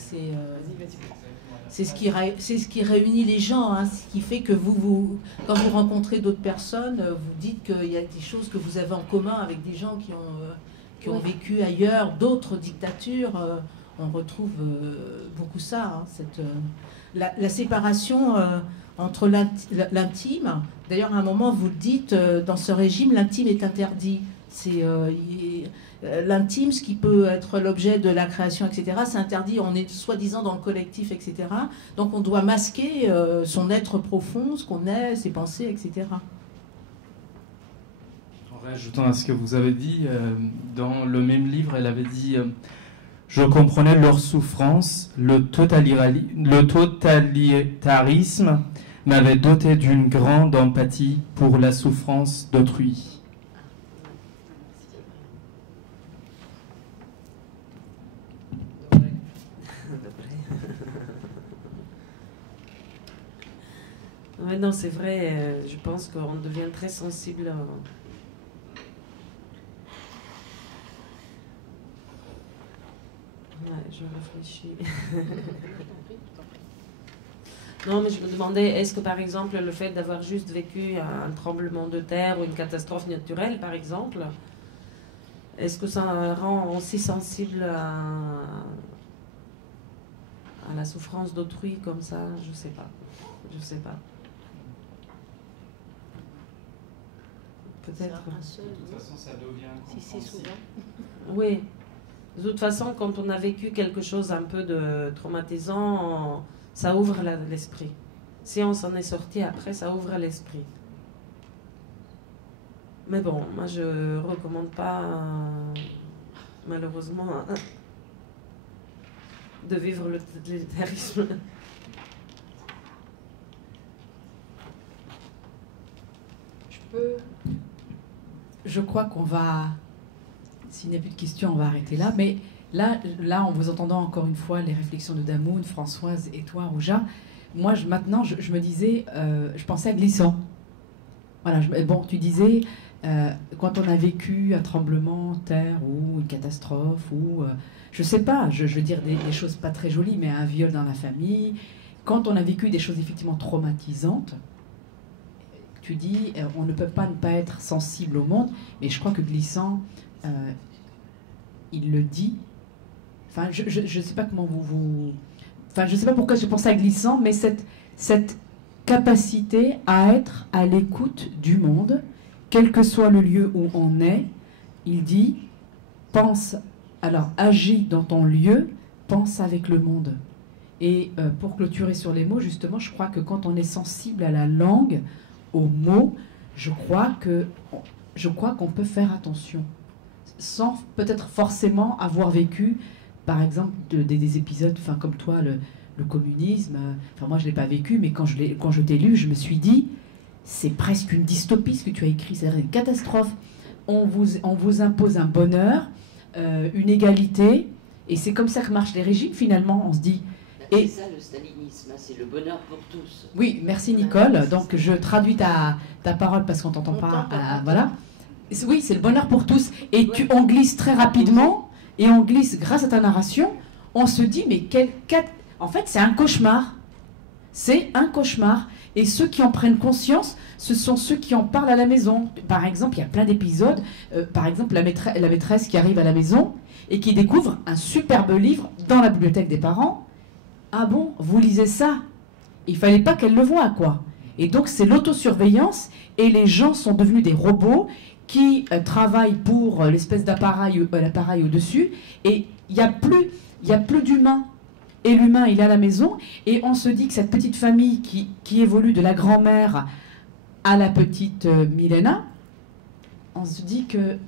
c'est ce qui réunit les gens, hein, ce qui fait que quand vous rencontrez d'autres personnes, vous dites qu'il y a des choses que vous avez en commun avec des gens qui ont vécu ailleurs, d'autres dictatures. On retrouve beaucoup ça, hein, la séparation entre l'intime. D'ailleurs, à un moment, vous le dites, dans ce régime, l'intime est interdit. C'est l'intime, ce qui peut être l'objet de la création, etc., c'est interdit. On est soi-disant dans le collectif, etc. Donc on doit masquer son être profond, ce qu'on est, ses pensées, etc. En rajoutant à ce que vous avez dit, dans le même livre, elle avait dit je comprenais leur souffrance, le totalitarisme m'avait doté d'une grande empathie pour la souffrance d'autrui. Ouais, non, c'est vrai, je pense qu'on devient très sensible. Ouais, je réfléchis. Non, mais je me demandais, est-ce que par exemple, le fait d'avoir juste vécu un tremblement de terre ou une catastrophe naturelle, par exemple, est-ce que ça rend aussi sensible à la souffrance d'autrui comme ça? Je sais pas. Je sais pas. Peut-être. De toute façon, ça devient si c'est souvent. Oui. De toute façon, quand on a vécu quelque chose un peu de traumatisant, ça ouvre l'esprit. Si on s'en est sorti après, ça ouvre l'esprit. Mais bon, moi je recommande pas, malheureusement, de vivre le totalitarisme. Je crois qu'on va, s'il n'y a plus de questions, on va arrêter là. Mais là, en vous entendant encore une fois les réflexions de Damoun, Françoise et toi, Rouja, moi, maintenant, je me disais, je pensais à glissant. Voilà, bon, tu disais, quand on a vécu un tremblement de terre ou une catastrophe, ou, je sais pas, je veux dire des choses pas très jolies, mais un viol dans la famille, quand on a vécu des choses effectivement traumatisantes, tu dis, on ne peut pas ne pas être sensible au monde, mais je crois que glissant, il le dit. Enfin, je sais pas comment vous... Enfin, je sais pas pourquoi je pensais à glissant, mais cette capacité à être à l'écoute du monde, quel que soit le lieu où on est, il dit, pense, alors agis dans ton lieu, pense avec le monde. Et pour clôturer sur les mots, justement, je crois que quand on est sensible à la langue, aux mots, je crois qu'on peut faire attention, sans peut-être forcément avoir vécu, par exemple, des épisodes, enfin comme toi, le communisme. Enfin moi je l'ai pas vécu, mais quand je t'ai lu, je me suis dit, c'est presque une dystopie ce que tu as écrit, c'est-à-dire une catastrophe. On vous impose un bonheur, une égalité, et c'est comme ça que marchent les régimes finalement. On se dit. C'est ça le stalinisme, c'est le bonheur pour tous. Oui, merci Nicole. Donc je traduis ta parole parce qu'on t'entend pas. Voilà. Oui, c'est le bonheur pour tous. Et on glisse très rapidement, et on glisse grâce à ta narration. On se dit, mais en fait, c'est un cauchemar. C'est un cauchemar. Et ceux qui en prennent conscience, ce sont ceux qui en parlent à la maison. Par exemple, il y a plein d'épisodes. Par exemple, la maîtresse qui arrive à la maison et qui découvre un superbe livre dans la bibliothèque des parents. Ah bon, vous lisez ça? Il fallait pas qu'elle le voie, quoi. Et donc, c'est l'autosurveillance. Et les gens sont devenus des robots qui travaillent pour l'espèce d'appareil au-dessus. Et il n'y a plus d'humain. Et l'humain, il est à la maison, et on se dit que cette petite famille qui évolue de la grand-mère à la petite Milena, on se dit que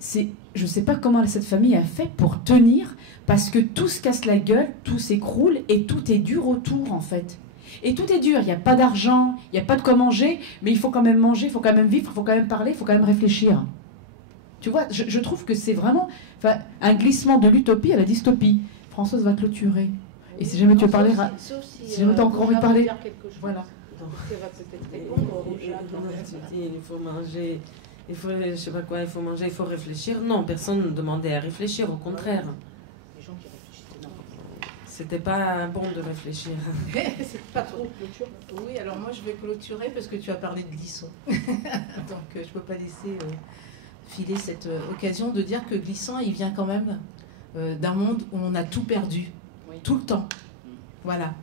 je ne sais pas comment cette famille a fait pour tenir, parce que tout se casse la gueule, tout s'écroule, et tout est dur autour, en fait. Et tout est dur, il n'y a pas d'argent, il n'y a pas de quoi manger, mais il faut quand même manger, il faut quand même vivre, il faut quand même parler, il faut quand même réfléchir. Tu vois, je trouve que c'est vraiment un glissement de l'utopie à la dystopie. Françoise va clôturer. Et si jamais tu veux parler, si jamais tu as encore envie de parler, voilà. Il faut manger, il faut, je sais pas quoi, il faut manger, il faut réfléchir. Non, personne ne demandait à réfléchir, au contraire. C'était pas bon de réfléchir. C'est pas trop clôture. Oui, alors moi je vais clôturer parce que tu as parlé de Glissant. Donc je peux pas laisser filer cette occasion de dire que Glissant, il vient quand même d'un monde où on a tout perdu, tout le temps. Voilà.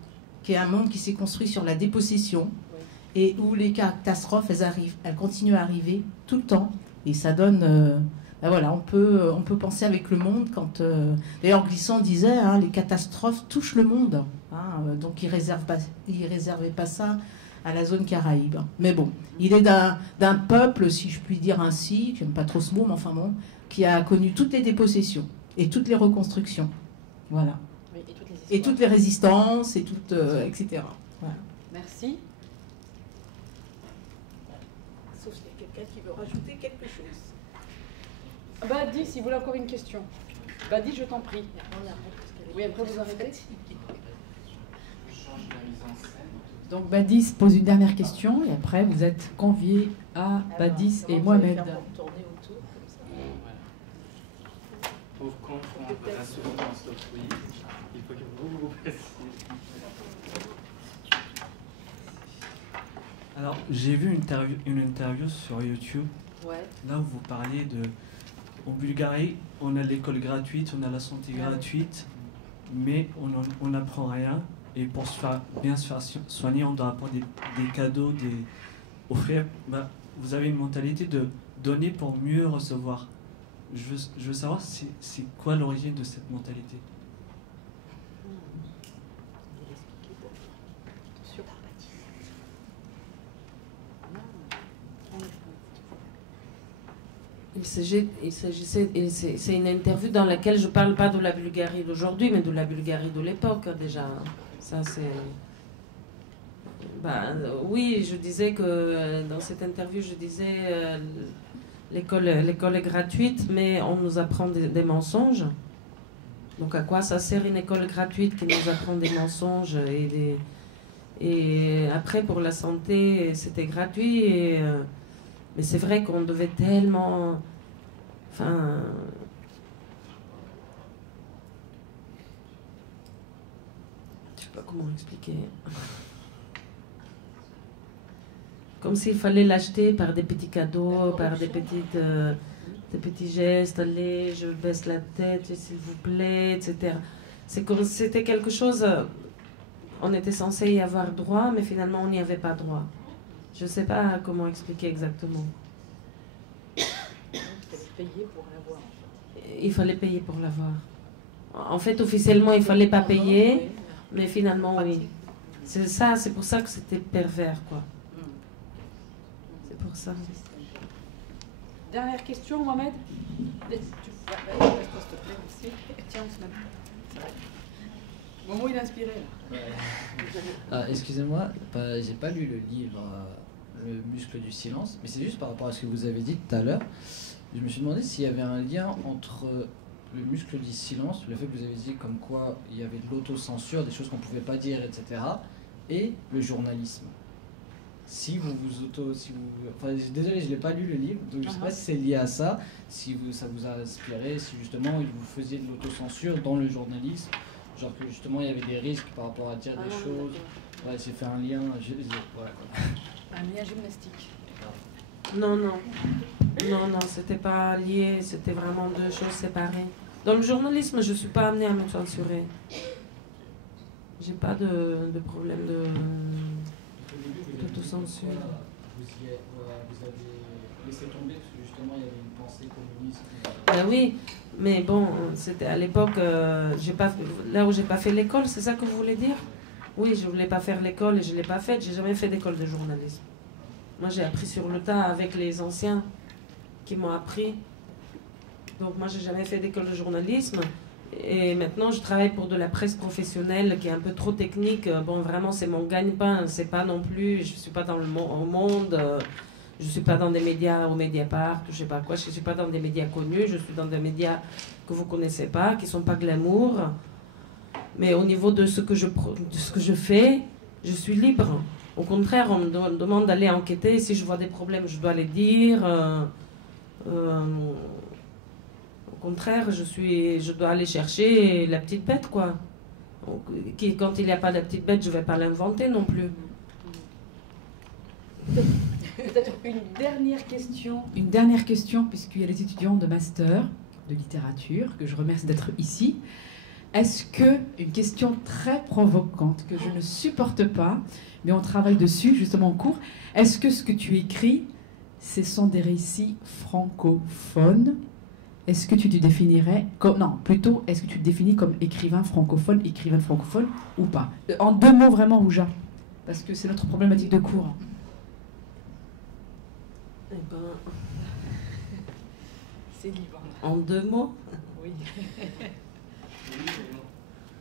Qui est un monde qui s'est construit sur la dépossession et où les catastrophes, elles continuent à arriver tout le temps. Et ça donne... voilà, on peut penser avec le monde quand... D'ailleurs, Glissant disait, hein, les catastrophes touchent le monde. Hein, donc, il réservait pas ça à la zone Caraïbe. Mais bon, il est d'un peuple, si je puis dire ainsi, j'aime pas trop ce mot, mais enfin bon, qui a connu toutes les dépossessions et toutes les reconstructions. Voilà. Oui, et toutes les résistances, et toutes, etc. Voilà. Merci. Sauf s'il y a quelqu'un qui veut rajouter quelque chose. Badi, si vous voulez encore une question. Badi, je t'en prie. Oui, après vous arrêtez. Donc Badis pose une dernière question et après vous êtes conviés à Badis et Mohamed. Pour comprendre la souffrance d'autrui, il faut que vous vous précisiez. Alors, j'ai vu une interview sur YouTube, là où vous parliez de... En Bulgarie, on a l'école gratuite, on a la santé gratuite, mais on n'apprend rien. Et pour bien se faire soigner, on doit apprendre des cadeaux, offrir. Vous avez une mentalité de donner pour mieux recevoir. Je veux savoir c'est quoi l'origine de cette mentalité. C'est une interview dans laquelle je ne parle pas de la Bulgarie d'aujourd'hui, mais de la Bulgarie de l'époque déjà. Ça, c'est... oui, je disais que dans cette interview, je disais l'école est gratuite, mais on nous apprend des mensonges. Donc à quoi ça sert une école gratuite qui nous apprend des mensonges et après pour la santé c'était gratuit mais c'est vrai qu'on devait tellement enfin je sais pas comment expliquer. Comme s'il fallait l'acheter par des petits cadeaux, par des petits gestes, allez, je baisse la tête, s'il vous plaît, etc. C'est comme si c'était quelque chose, on était censé y avoir droit, mais finalement on n'y avait pas droit. Je ne sais pas comment expliquer exactement. Il fallait payer pour l'avoir. En fait, officiellement, il ne fallait pas payer, mais finalement, oui. C'est ça, c'est pour ça que c'était pervers, quoi. C'est pour ça. Dernière question, Mohamed. Tiens, on se met. Momo, il est inspiré, là. Ah, excusez-moi, j'ai pas lu le livre Le muscle du silence, mais c'est juste par rapport à ce que vous avez dit tout à l'heure. Je me suis demandé s'il y avait un lien entre le muscle du silence, le fait que vous avez dit comme quoi il y avait de l'autocensure, des choses qu'on pouvait pas dire, etc., et le journalisme. Si vous enfin, désolé, je l'ai pas lu le livre, donc je sais pas si c'est lié à ça, si ça vous a inspiré, si justement vous faisiez de l'autocensure dans le journalisme, genre que justement il y avait des risques par rapport à dire des choses. Ouais, j'ai fait un lien, voilà quoi. Un lien gymnastique. Non, c'était pas lié, c'était vraiment deux choses séparées. Dans le journalisme, je suis pas amenée à me censurer. J'ai pas de problème d'autocensure. Vous avez laissé tomber parce que justement il y avait une pensée communiste. Ben oui, mais bon, c'était à l'époque, là où j'ai pas fait l'école, c'est ça que vous voulez dire? Oui, je voulais pas faire l'école et je l'ai pas faite. J'ai jamais fait d'école de journalisme. Moi, j'ai appris sur le tas avec les anciens qui m'ont appris. Donc moi, j'ai jamais fait d'école de journalisme. Et maintenant, je travaille pour de la presse professionnelle qui est un peu trop technique. Bon, vraiment, c'est mon gagne-pain. C'est pas non plus, je suis pas dans le monde. Je suis pas dans des médias au Mediapart, je sais pas quoi. Je suis pas dans des médias connus. Je suis dans des médias que vous connaissez pas, qui sont pas glamour. Mais au niveau de ce que je fais, je suis libre. Au contraire, on me demande d'aller enquêter. Si je vois des problèmes, je dois les dire. Au contraire, je dois aller chercher la petite bête, quoi. Quand il n'y a pas de petite bête, je ne vais pas l'inventer non plus. Peut-être une dernière question. Une dernière question, puisqu'il y a les étudiants de master de littérature, que je remercie d'être ici. Est-ce que, une question très provocante, que je ne supporte pas, mais on travaille dessus justement en cours, est-ce que ce que tu écris, ce sont des récits francophones? Est-ce que tu te définirais comme... Non, plutôt, est-ce que tu te définis comme écrivaine francophone ou pas? En 2 mots vraiment, Rouja, parce que c'est notre problématique de cours. Eh ben... C'est libre. En 2 mots? Oui.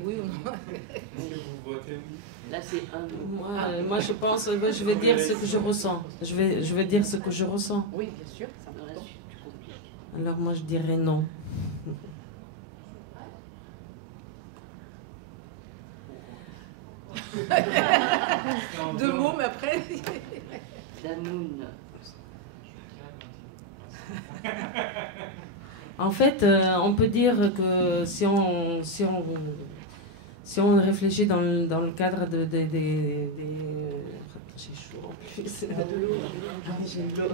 Oui ou non? Là, c'est un. Moi, je pense, je vais dire ce que je ressens. Je vais dire ce que je ressens. Oui, bien sûr. Ça me reste. Alors moi, je dirais non. 2 mots, mais après... Damoun. En fait, on peut dire que si on réfléchit dans le cadre des j'ai chaud en plus. J'ai de l'eau.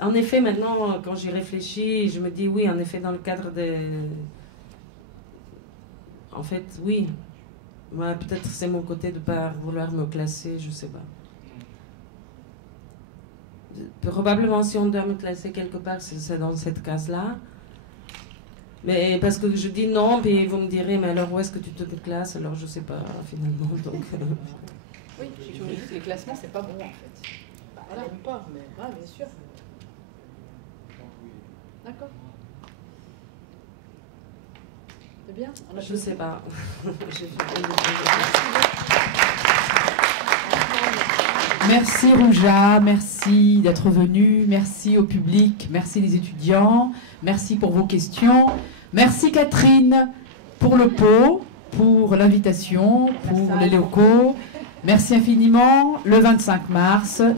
En effet, maintenant, quand j'y réfléchis, je me dis oui, en effet, dans le cadre des... En fait, oui. Moi, peut-être c'est mon côté de ne pas vouloir me classer, je sais pas. Probablement, si on doit me classer quelque part, c'est dans cette case-là. Mais parce que je dis non, puis vous me direz, mais alors où est-ce que tu te classes? Alors je sais pas, finalement. Donc, Oui, les classements, c'est pas bon, en fait. Bah, voilà, même pas, mais ouais, bien sûr. D'accord. C'est bien? Je sais pas. Merci Rouja, merci d'être venu, merci au public, merci les étudiants, merci pour vos questions. Merci Catherine pour le pot, pour l'invitation, pour les locaux. Merci infiniment. Le 25 mars.